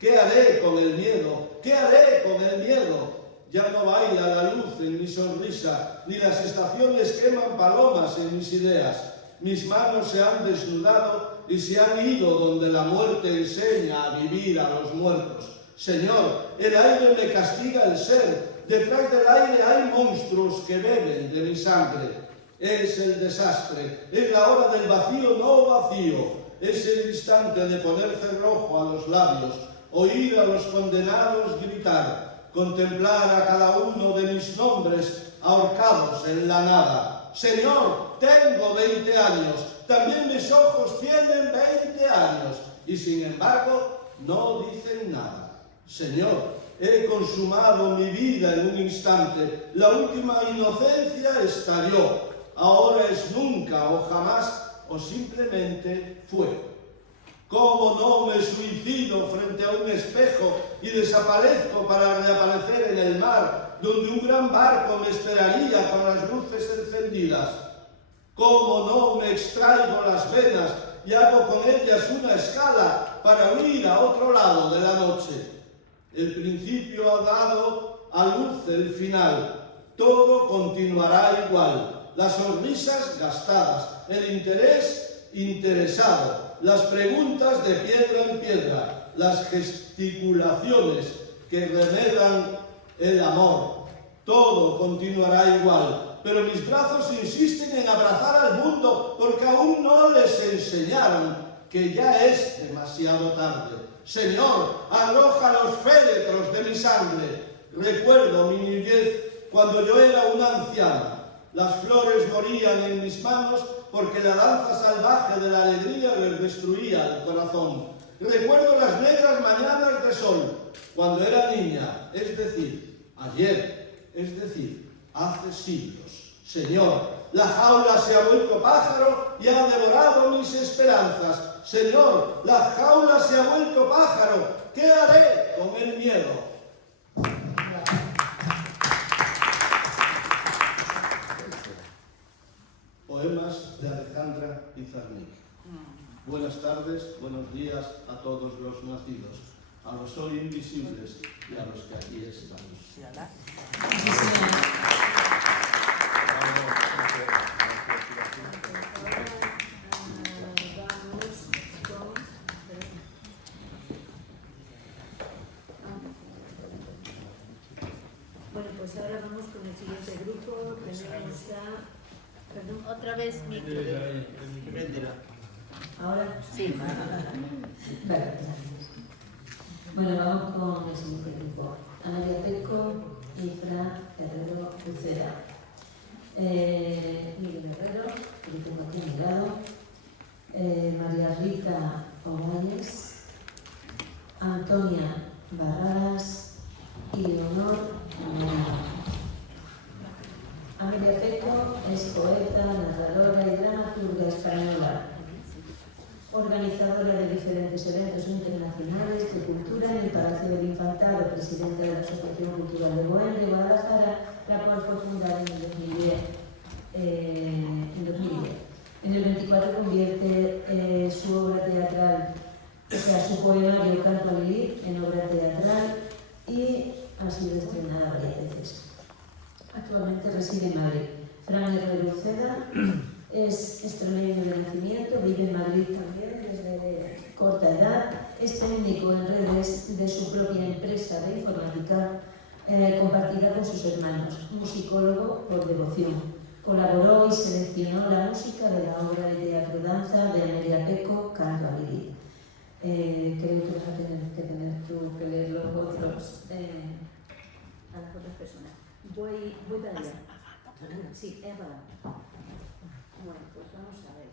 ¿Qué haré con el miedo? ¿Qué haré con el miedo? Ya no baila la luz en mi sonrisa, ni las estaciones queman palomas en mis ideas. Mis manos se han desnudado y se han ido donde la muerte enseña a vivir a los muertos. Señor, el aire me castiga el ser. Detrás del aire hay monstruos que beben de mi sangre. Es el desastre, es la hora del vacío no vacío. Es el instante de poner cerrojo a los labios, oír a los condenados gritar, contemplar a cada uno de mis nombres ahorcados en la nada. Señor, tengo 20 años, también mis ojos tienen 20 años, y sin embargo no dicen nada. Señor, he consumado mi vida en un instante, la última inocencia estalló. Ahora es nunca o jamás o simplemente fue. ¿Cómo no me suicido frente a un espejo y desaparezco para reaparecer en el mar, donde un gran barco me esperaría con las luces encendidas? ¿Cómo no me extraigo las venas y hago con ellas una escala para huir a otro lado de la noche? El principio ha dado a luz el final. Todo continuará igual. Las sonrisas gastadas, el interés interesado, las preguntas de piedra en piedra, las gesticulaciones que remedan el amor. Todo continuará igual, pero mis brazos insisten en abrazar al mundo porque aún no les enseñaron que ya es demasiado tarde. Señor, arroja los féretros de mi sangre. Recuerdo mi niñez cuando yo era una anciana. Las flores morían en mis manos porque la danza salvaje de la alegría les destruía el corazón. Recuerdo las negras mañanas de sol, cuando era niña, es decir, ayer, es decir, hace siglos. Señor, la jaula se ha vuelto pájaro y ha devorado mis esperanzas. Señor, la jaula se ha vuelto pájaro. ¿Qué haré con el miedo? Poemas de Alejandra Pizarnik. Buenas tardes, buenos días a todos los nacidos, a los hoy invisibles y a los que aquí estamos. Bueno, pues ahora vamos con el siguiente grupo. Tenemos a... Perdón, otra vez micro. Ahora sí. Vale, gracias. Bueno, vamos con el siguiente grupo. Ana Peco y Fran Herrero Lucera. Miguel Herrero, que lo tengo aquí a mi lado. María Rita Omanes. Antonia Barradas y Leonor Moreno. diferentes eventos internacionales de cultura en el Palacio del Infantado, presidenta de la Asociación Cultural de Bohème de Guadalajara, la cual fue fundada en el 2010. En el 24 convierte su obra teatral, o sea, su poemario Canto a Lilith en obra teatral y ha sido estrenada varias veces. Actualmente reside en Madrid. Fran Herrero Uceda es extremeño de nacimiento, vive en Madrid también desde corta edad, es técnico en redes de su propia empresa de informática compartida con sus hermanos, musicólogo por devoción. Colaboró y seleccionó la música de la obra de teatro-danza de Amelia Peco, Canto a Lilith. Creo que vas a tener tú que leer los otros a las otras personas. Voy para allá. Sí, Eva. Bueno, pues vamos a ver.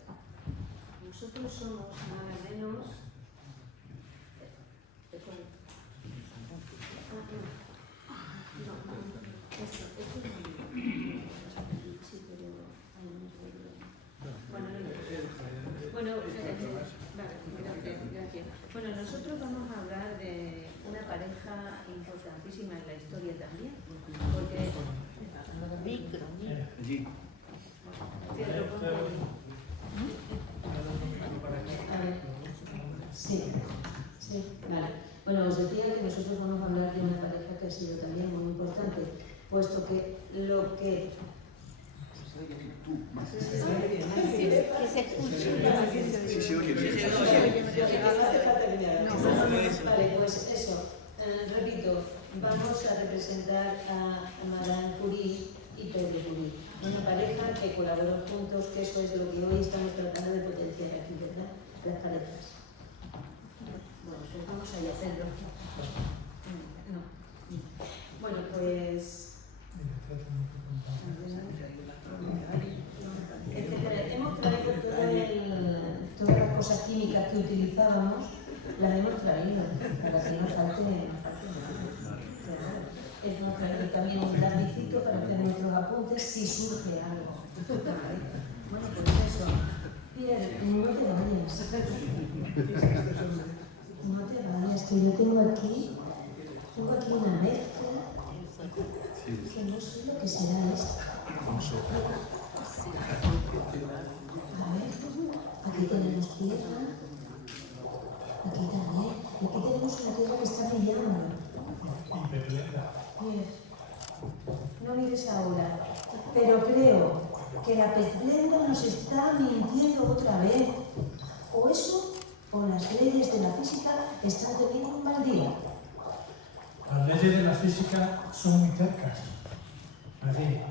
Nosotros somos nada menos... Bueno, nosotros vamos a hablar de una pareja importantísima en la historia también, porque... Sí, vale. Bueno, os decía que nosotros vamos a hablar de una pareja que ha sido también muy importante, puesto que lo que... Vale, pues eso, repito, vamos a representar a Madame Curie y Pedro Curie, una pareja que colaboró juntos, que eso es lo que hoy estamos tratando de potenciar aquí, ¿verdad? Las parejas. Bueno, pues vamos a hacerlo. No. Bueno, pues... Hemos traído todas las cosas químicas que utilizábamos, las hemos traído para que no falte nada. Hemos traído también un lapicito para hacer nuestros apuntes si surge algo. Bueno, pues eso. Pierre, no te vayas. No te vayas, que yo tengo aquí una mezcla que no sé lo que será esto. A ver, aquí tenemos tierra, aquí también, y aquí tenemos una tierra que está brillando. Bien, no mires ahora, pero creo que la pezlenda nos está mintiendo otra vez. O eso, o las leyes de la física están teniendo un mal día. Las leyes de la física son muy cercas. Así.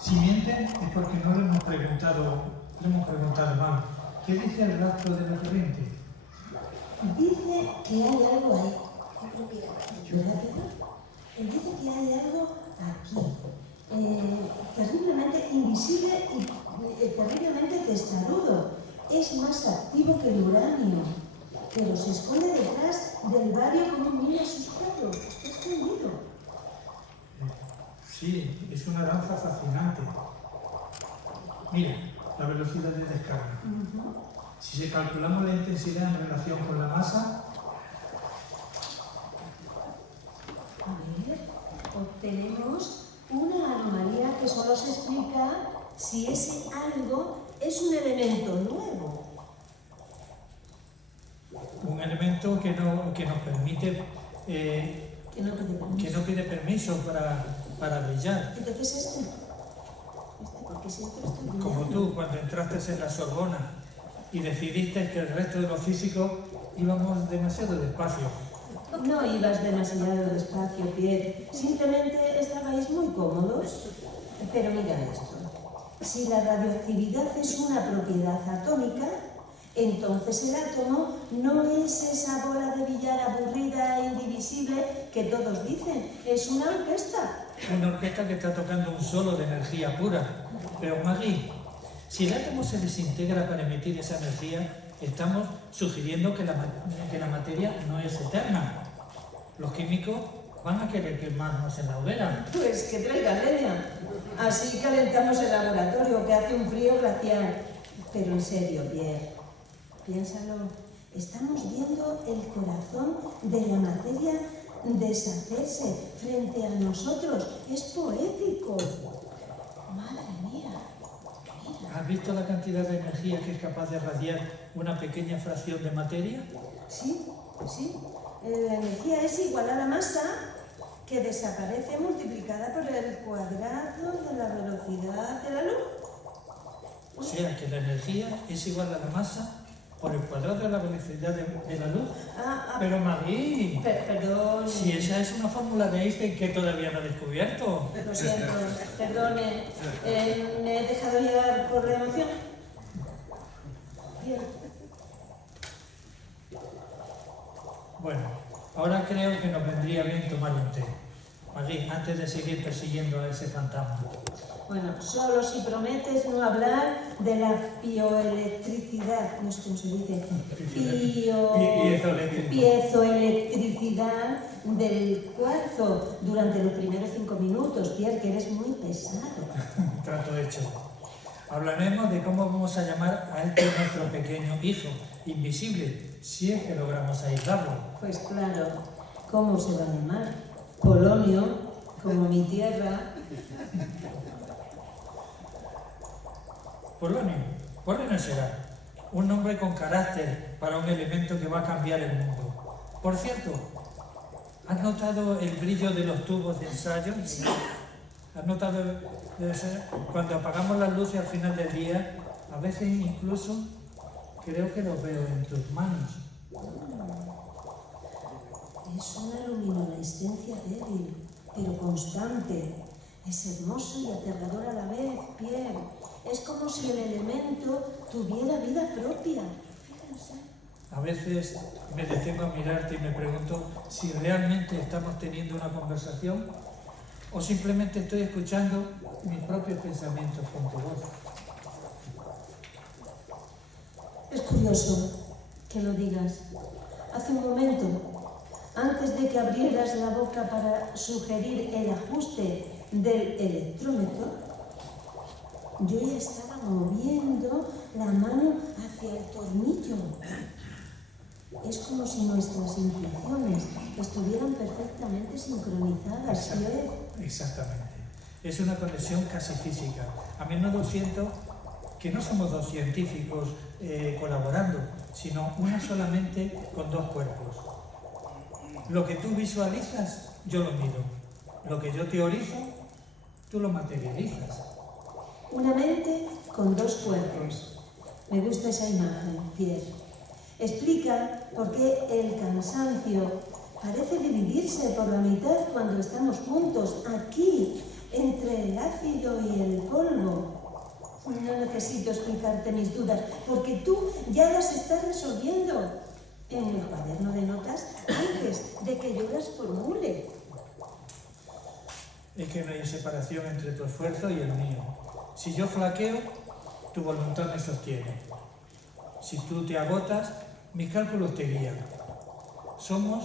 Si mienten es porque no le hemos preguntado mal. ¿Qué dice el rastro de la corriente? Dice que hay algo ahí. ¿Verdad? Dice que hay algo aquí. Terriblemente invisible y terriblemente testarudo. Es más activo que el uranio, pero se esconde detrás del bario como un niño asustado. Está escondido. Sí, es una danza fascinante. Mira, la velocidad de descarga. Si se calculamos la intensidad en relación con la masa... A ver, obtenemos una anomalía que solo se explica si ese algo es un elemento nuevo. Un elemento que nos permite... que no pide permiso para brillar. Entonces este, porque siempre estoy brillando. Como tú, cuando entraste en la Sorbona y decidiste que el resto de los físicos íbamos demasiado despacio. No ibas demasiado despacio, Pierre. Simplemente estabais muy cómodos. Pero mira esto. Si la radioactividad es una propiedad atómica, entonces el átomo no es esa bola de billar aburrida e indivisible que todos dicen. Es una orquesta. Una orquesta que está tocando un solo de energía pura. Pero Maggie, si el átomo se desintegra para emitir esa energía, estamos sugiriendo que la materia no es eterna. Los químicos van a querer quemarnos en la hoguera. Pues que traigan leña. Así calentamos el laboratorio, que hace un frío glacial. Pero en serio, Pierre, piénsalo. Estamos viendo el corazón de la materia deshacerse frente a nosotros. Es poético. Madre mía. ¿Has visto la cantidad de energía que es capaz de radiar una pequeña fracción de materia? Sí, sí. La energía es igual a la masa que desaparece multiplicada por el cuadrado de la velocidad de la luz. O sea que la energía es igual a la masa por el cuadrado de la velocidad de la luz. Pero Marie, perdón. Si esa es una fórmula de Einstein que todavía no he descubierto. Lo siento, perdone. Me he dejado llevar por la emoción. Bien. Bueno, ahora creo que nos vendría bien tomar un té. Marie, antes de seguir persiguiendo a ese fantasma. Bueno, solo si prometes no hablar de la piezoelectricidad, no sé cómo se dice, piezoelectricidad del cuarzo durante los primeros 5 minutos, Pierre, que eres muy pesado. Trato hecho. Hablaremos de cómo vamos a llamar a este nuestro pequeño hijo, invisible, si es que logramos aislarlo. Pues claro, ¿cómo se va a llamar? Polonio, como mi tierra. Polonio será un nombre con carácter para un elemento que va a cambiar el mundo. Por cierto, ¿has notado el brillo de los tubos de ensayo? Sí. ¿Has notado cuando apagamos las luces al final del día? A veces incluso creo que los veo en tus manos. Es una luminiscencia débil, pero constante. Es hermoso y aterrador a la vez, Pierre. Es como si el elemento tuviera vida propia. Fíjense. A veces me detengo a mirarte y me pregunto si realmente estamos teniendo una conversación o simplemente estoy escuchando mis propios pensamientos con tu voz. Es curioso que lo digas. Hace un momento, antes de que abrieras la boca para sugerir el ajuste del electrómetro, yo ya estaba moviendo la mano hacia el tornillo. Es como si nuestras intuiciones estuvieran perfectamente sincronizadas. Exactamente. Es una conexión casi física. A menudo siento que no somos dos científicos colaborando, sino una solamente con dos cuerpos. Lo que tú visualizas, yo lo miro. Lo que yo teorizo, tú lo materializas. Una mente con dos cuerpos. Me gusta esa imagen, Pierre. Explica por qué el cansancio parece dividirse por la mitad cuando estamos juntos, aquí, entre el ácido y el polvo. No necesito explicarte mis dudas, porque tú ya las estás resolviendo en el cuaderno de notas antes de que yo las formule. Es que no hay separación entre tu esfuerzo y el mío. Si yo flaqueo, tu voluntad me sostiene. Si tú te agotas, mis cálculos te guían. Somos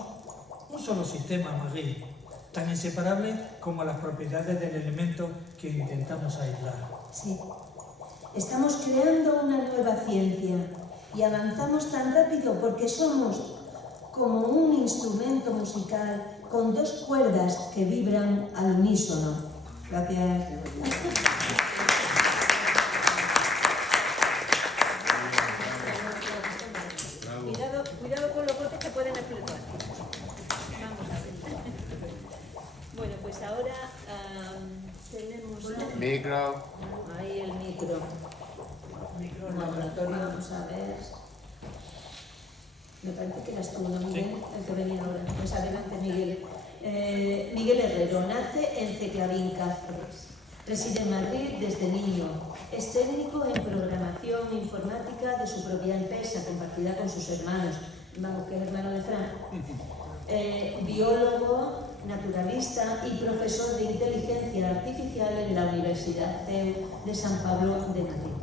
un solo sistema, Marie, tan inseparable como las propiedades del elemento que intentamos aislar. Sí. Estamos creando una nueva ciencia y avanzamos tan rápido porque somos como un instrumento musical con dos cuerdas que vibran al unísono. Gracias. Cuidado con los cortes que pueden explotar. Vamos a ver. Bueno, pues ahora tenemos... Micro. Ahí el micro. Laboratorio, vamos a ver. Me parece que eras tú, ¿no, Miguel? El que venía ahora. Pues adelante, Miguel. Miguel Herrero nace en Ceclavín, Cáceres. Reside en Madrid desde niño. Es técnico en programación informática de su propia empresa, compartida con sus hermanos. Vamos, que es hermano de Fran. Biólogo, naturalista y profesor de inteligencia artificial en la Universidad CEU de San Pablo de Madrid.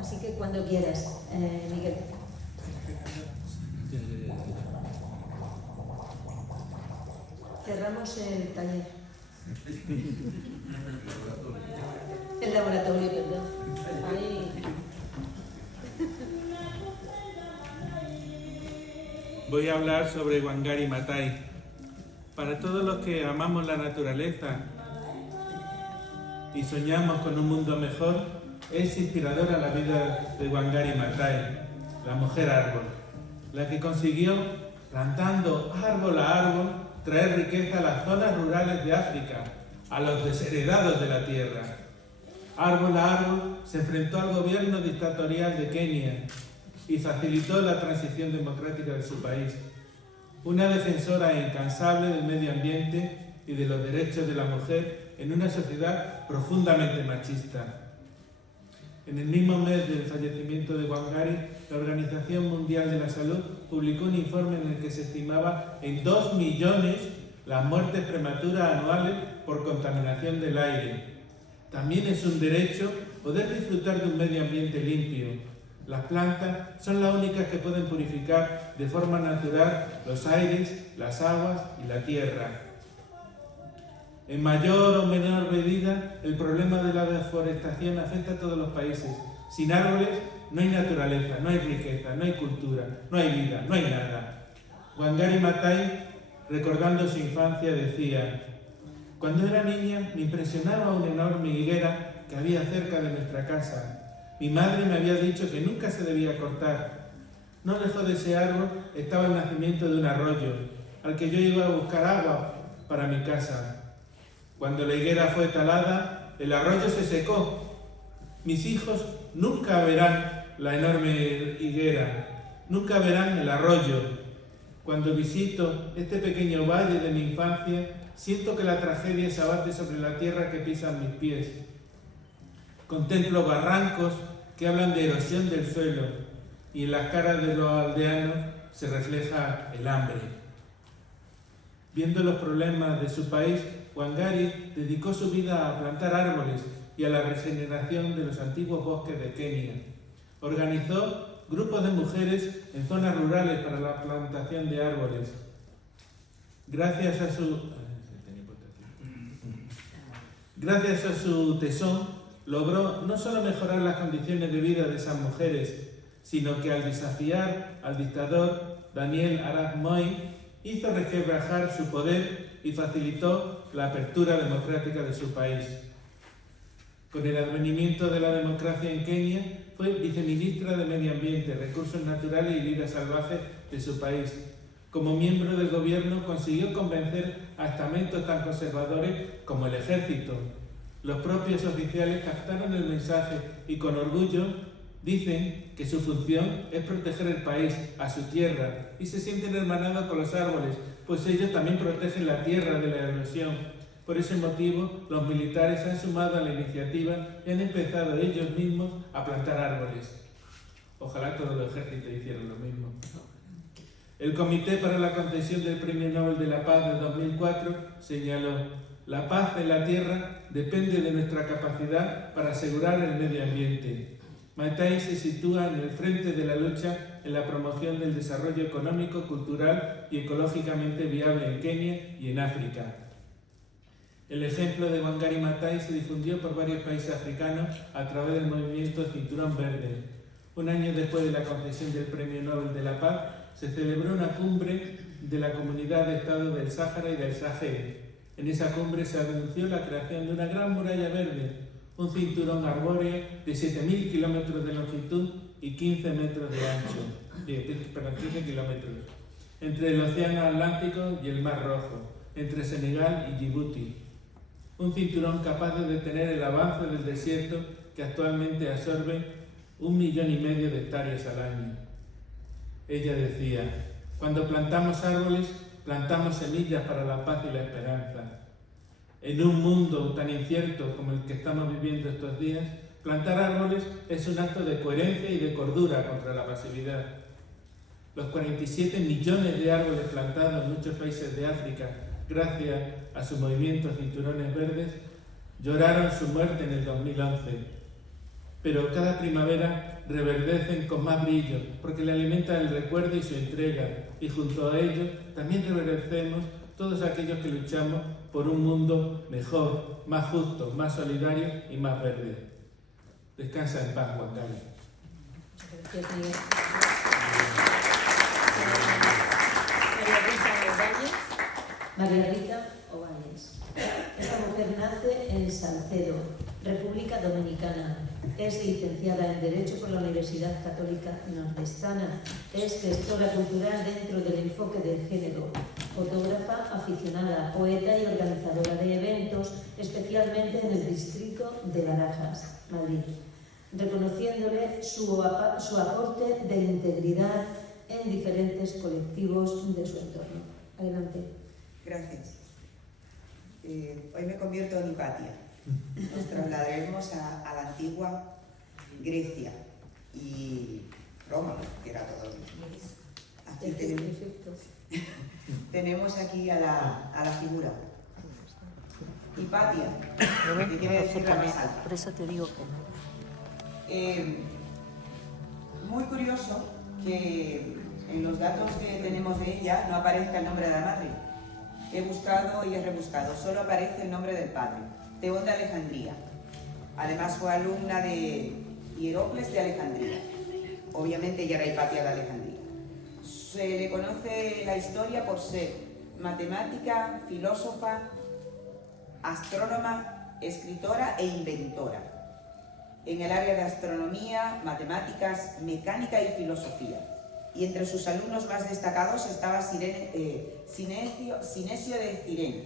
Así que cuando quieras, Miguel. Cerramos el taller. El laboratorio, perdón. Ahí. voy a hablar sobre Wangari Maathai. Para todos los que amamos la naturaleza y soñamos con un mundo mejor, es inspiradora la vida de Wangari Maathai, la mujer árbol, la que consiguió, plantando árbol a árbol, traer riqueza a las zonas rurales de África, a los desheredados de la tierra. Árbol a árbol se enfrentó al gobierno dictatorial de Kenia y facilitó la transición democrática de su país. Una defensora incansable del medio ambiente y de los derechos de la mujer en una sociedad profundamente machista. En el mismo mes del fallecimiento de Wangari, la Organización Mundial de la Salud publicó un informe en el que se estimaba en 2 millones las muertes prematuras anuales por contaminación del aire. También es un derecho poder disfrutar de un medio ambiente limpio. Las plantas son las únicas que pueden purificar de forma natural los aires, las aguas y la tierra. En mayor o menor medida, el problema de la deforestación afecta a todos los países. Sin árboles no hay naturaleza, no hay riqueza, no hay cultura, no hay vida, no hay nada. Wangari Maathai, recordando su infancia, decía: cuando era niña me impresionaba una enorme higuera que había cerca de nuestra casa. Mi madre me había dicho que nunca se debía cortar. No lejos de ese árbol estaba el nacimiento de un arroyo, al que yo iba a buscar agua para mi casa. Cuando la higuera fue talada, el arroyo se secó. Mis hijos nunca verán la enorme higuera, nunca verán el arroyo. Cuando visito este pequeño valle de mi infancia, siento que la tragedia se abate sobre la tierra que pisan mis pies. Contemplo barrancos que hablan de erosión del suelo y en las caras de los aldeanos se refleja el hambre. Viendo los problemas de su país, Wangari dedicó su vida a plantar árboles y a la regeneración de los antiguos bosques de Kenia. Organizó grupos de mujeres en zonas rurales para la plantación de árboles. Gracias a su tesón, logró no solo mejorar las condiciones de vida de esas mujeres, sino que al desafiar al dictador Daniel Arap Moi, hizo resquebrajar su poder y facilitó la apertura democrática de su país. Con el advenimiento de la democracia en Kenia, fue viceministra de Medio Ambiente, Recursos Naturales y Vida Salvaje de su país. Como miembro del gobierno consiguió convencer a estamentos tan conservadores como el ejército. Los propios oficiales captaron el mensaje y con orgullo dicen que su función es proteger el país, a su tierra, y se sienten hermanados con los árboles, pues ellos también protegen la tierra de la erosión. Por ese motivo, los militares se han sumado a la iniciativa y han empezado ellos mismos a plantar árboles. Ojalá todos los ejércitos hicieran lo mismo. El Comité para la Concesión del Premio Nobel de la Paz de 2004 señaló: la paz en la tierra depende de nuestra capacidad para asegurar el medio ambiente. Maathai se sitúa en el frente de la lucha en la promoción del desarrollo económico, cultural y ecológicamente viable en Kenia y en África. El ejemplo de Wangari Maathai se difundió por varios países africanos a través del movimiento Cinturón Verde. Un año después de la concesión del Premio Nobel de la Paz, se celebró una cumbre de la Comunidad de Estados del Sáhara y del Sahel. En esa cumbre se anunció la creación de una gran muralla verde, un cinturón arbóreo de 7.000 kilómetros de longitud y 15 metros de ancho, 15 kilómetros, entre el Océano Atlántico y el Mar Rojo, entre Senegal y Djibouti. Un cinturón capaz de detener el avance del desierto que actualmente absorbe 1,5 millones de hectáreas al año. Ella decía: cuando plantamos árboles, plantamos semillas para la paz y la esperanza. En un mundo tan incierto como el que estamos viviendo estos días, plantar árboles es un acto de coherencia y de cordura contra la pasividad. Los 47 millones de árboles plantados en muchos países de África, gracias a su movimiento Cinturones Verdes, lloraron su muerte en el 2011. Pero cada primavera reverdecen con más brillo, porque le alimenta el recuerdo y su entrega, y junto a ello también reverdecemos todos aquellos que luchamos por un mundo mejor, más justo, más solidario y más verde. Descansa en paz, Wangari. Gracias, Miguel. María Rita Ovanes. Esta mujer nace en Salcedo, República Dominicana. Es licenciada en Derecho por la Universidad Católica Nordestana. Es gestora cultural dentro del enfoque del género. Fotógrafa aficionada, poeta y organizadora de eventos, especialmente en el distrito de Barajas, Madrid, reconociéndole su aporte de integridad en diferentes colectivos de su entorno. Adelante. Gracias. Hoy me convierto en Hipatia. Nos trasladaremos a la antigua Grecia y Roma, que era todo. Aquí tenemos aquí a la figura. Hipatia, que quiere decir la más alta. Por eso te digo que muy curioso que en los datos que tenemos de ella no aparezca el nombre de la madre. He buscado y he rebuscado, solo aparece el nombre del padre, Teón de Alejandría. Además fue alumna de Hierocles de Alejandría. Obviamente ella era Hipatia de Alejandría. Se le conoce la historia por ser matemática, filósofa, astrónoma, escritora e inventora. En el área de astronomía, matemáticas, mecánica y filosofía. Y entre sus alumnos más destacados estaba Sinesio de Cirene,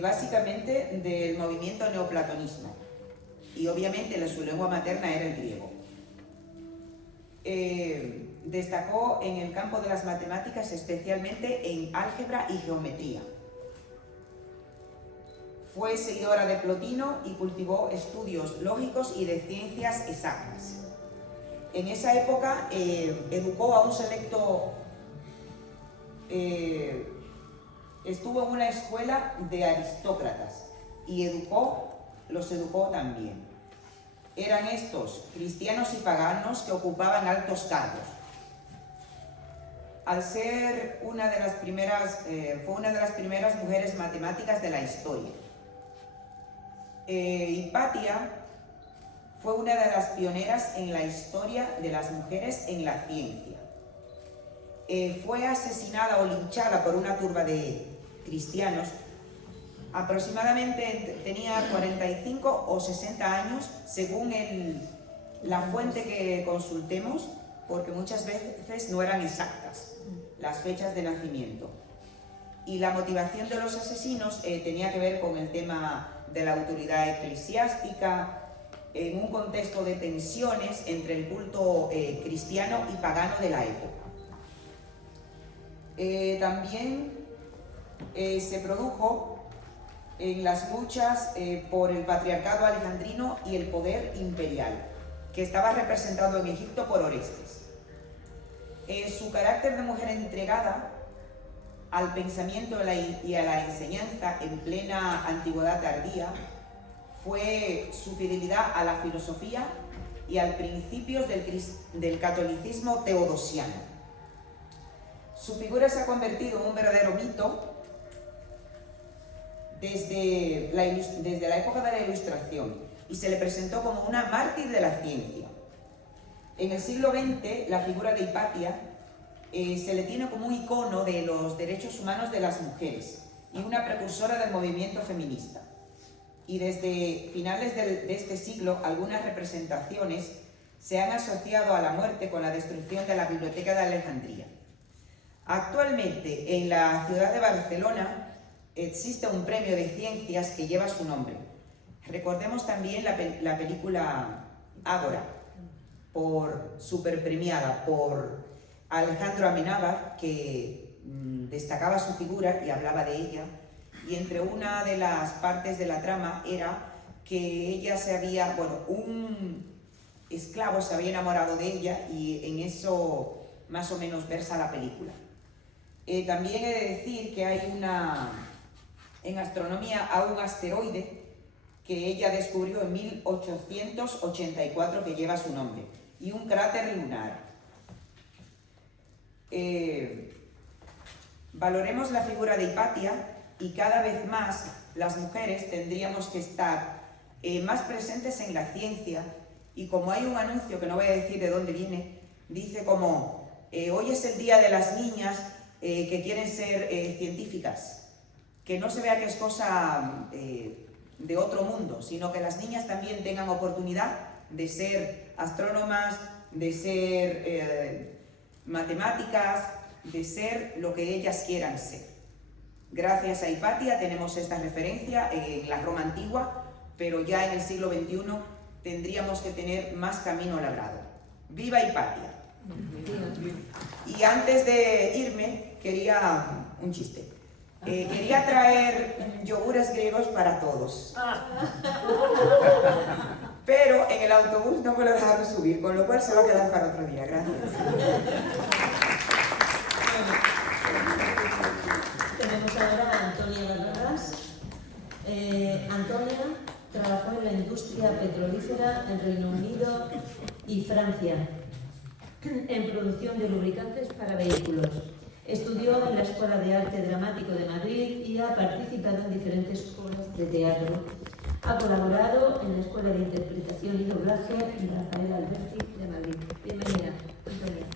básicamente del movimiento neoplatonismo. Y obviamente su lengua materna era el griego. Destacó en el campo de las matemáticas, especialmente en álgebra y geometría. Fue seguidora de Plotino y cultivó estudios lógicos y de ciencias exactas. En esa época educó a un selecto, estuvo en una escuela de aristócratas y los educó también. Eran estos cristianos y paganos que ocupaban altos cargos. Al ser fue una de las primeras mujeres matemáticas de la historia. Hipatia fue una de las pioneras en la historia de las mujeres en la ciencia. Fue asesinada o linchada por una turba de cristianos. Aproximadamente tenía 45 o 60 años, según la fuente que consultemos, porque muchas veces no eran exactas las fechas de nacimiento. Y la motivación de los asesinos tenía que ver con el tema de la autoridad eclesiástica, en un contexto de tensiones entre el culto cristiano y pagano de la época. También se produjo en las luchas por el patriarcado alejandrino y el poder imperial, que estaba representado en Egipto por Orestes. Su carácter de mujer entregada al pensamiento y a la enseñanza en plena antigüedad tardía fue su fidelidad a la filosofía y a los principios del catolicismo teodosiano. Su figura se ha convertido en un verdadero mito desde la época de la Ilustración y se le presentó como una mártir de la ciencia. En el siglo XX, la figura de Hipatia se le tiene como un icono de los derechos humanos de las mujeres y una precursora del movimiento feminista. Y desde finales de este siglo, algunas representaciones se han asociado a la muerte con la destrucción de la Biblioteca de Alejandría. Actualmente, en la ciudad de Barcelona, existe un premio de ciencias que lleva su nombre. Recordemos también la película Ágora, superpremiada por Alejandro Amenábar, que destacaba su figura y hablaba de ella. Y entre una de las partes de la trama era que ella un esclavo se había enamorado de ella y en eso más o menos versa la película. También he de decir que hay en astronomía un asteroide que ella descubrió en 1884 que lleva su nombre y un cráter lunar. Valoremos la figura de Hipatia y cada vez más las mujeres tendríamos que estar más presentes en la ciencia y como hay un anuncio que no voy a decir de dónde viene, dice como hoy es el día de las niñas que quieren ser científicas, que no se vea que es cosa de otro mundo, sino que las niñas también tengan oportunidad de ser astrónomas, de ser matemáticas, de ser lo que ellas quieran ser. Gracias a Hipatia tenemos esta referencia en la Roma antigua, pero ya en el siglo XXI tendríamos que tener más camino labrado. ¡Viva Hipatia! Y antes de irme, quería un chiste. Quería traer yogures griegos para todos. Pero en el autobús no me lo dejaron subir, con lo cual se va a quedar para otro día. Gracias. Tenemos ahora a Antonia Barrabás. Antonia trabajó en la industria petrolífera en Reino Unido y Francia, en producción de lubricantes para vehículos. Estudió en la Escuela de Arte Dramático de Madrid y ha participado en diferentes obras de teatro. Ha colaborado en la Escuela de Interpretación y Doblaje Rafael Alberti de Madrid. Bienvenida, Antonia.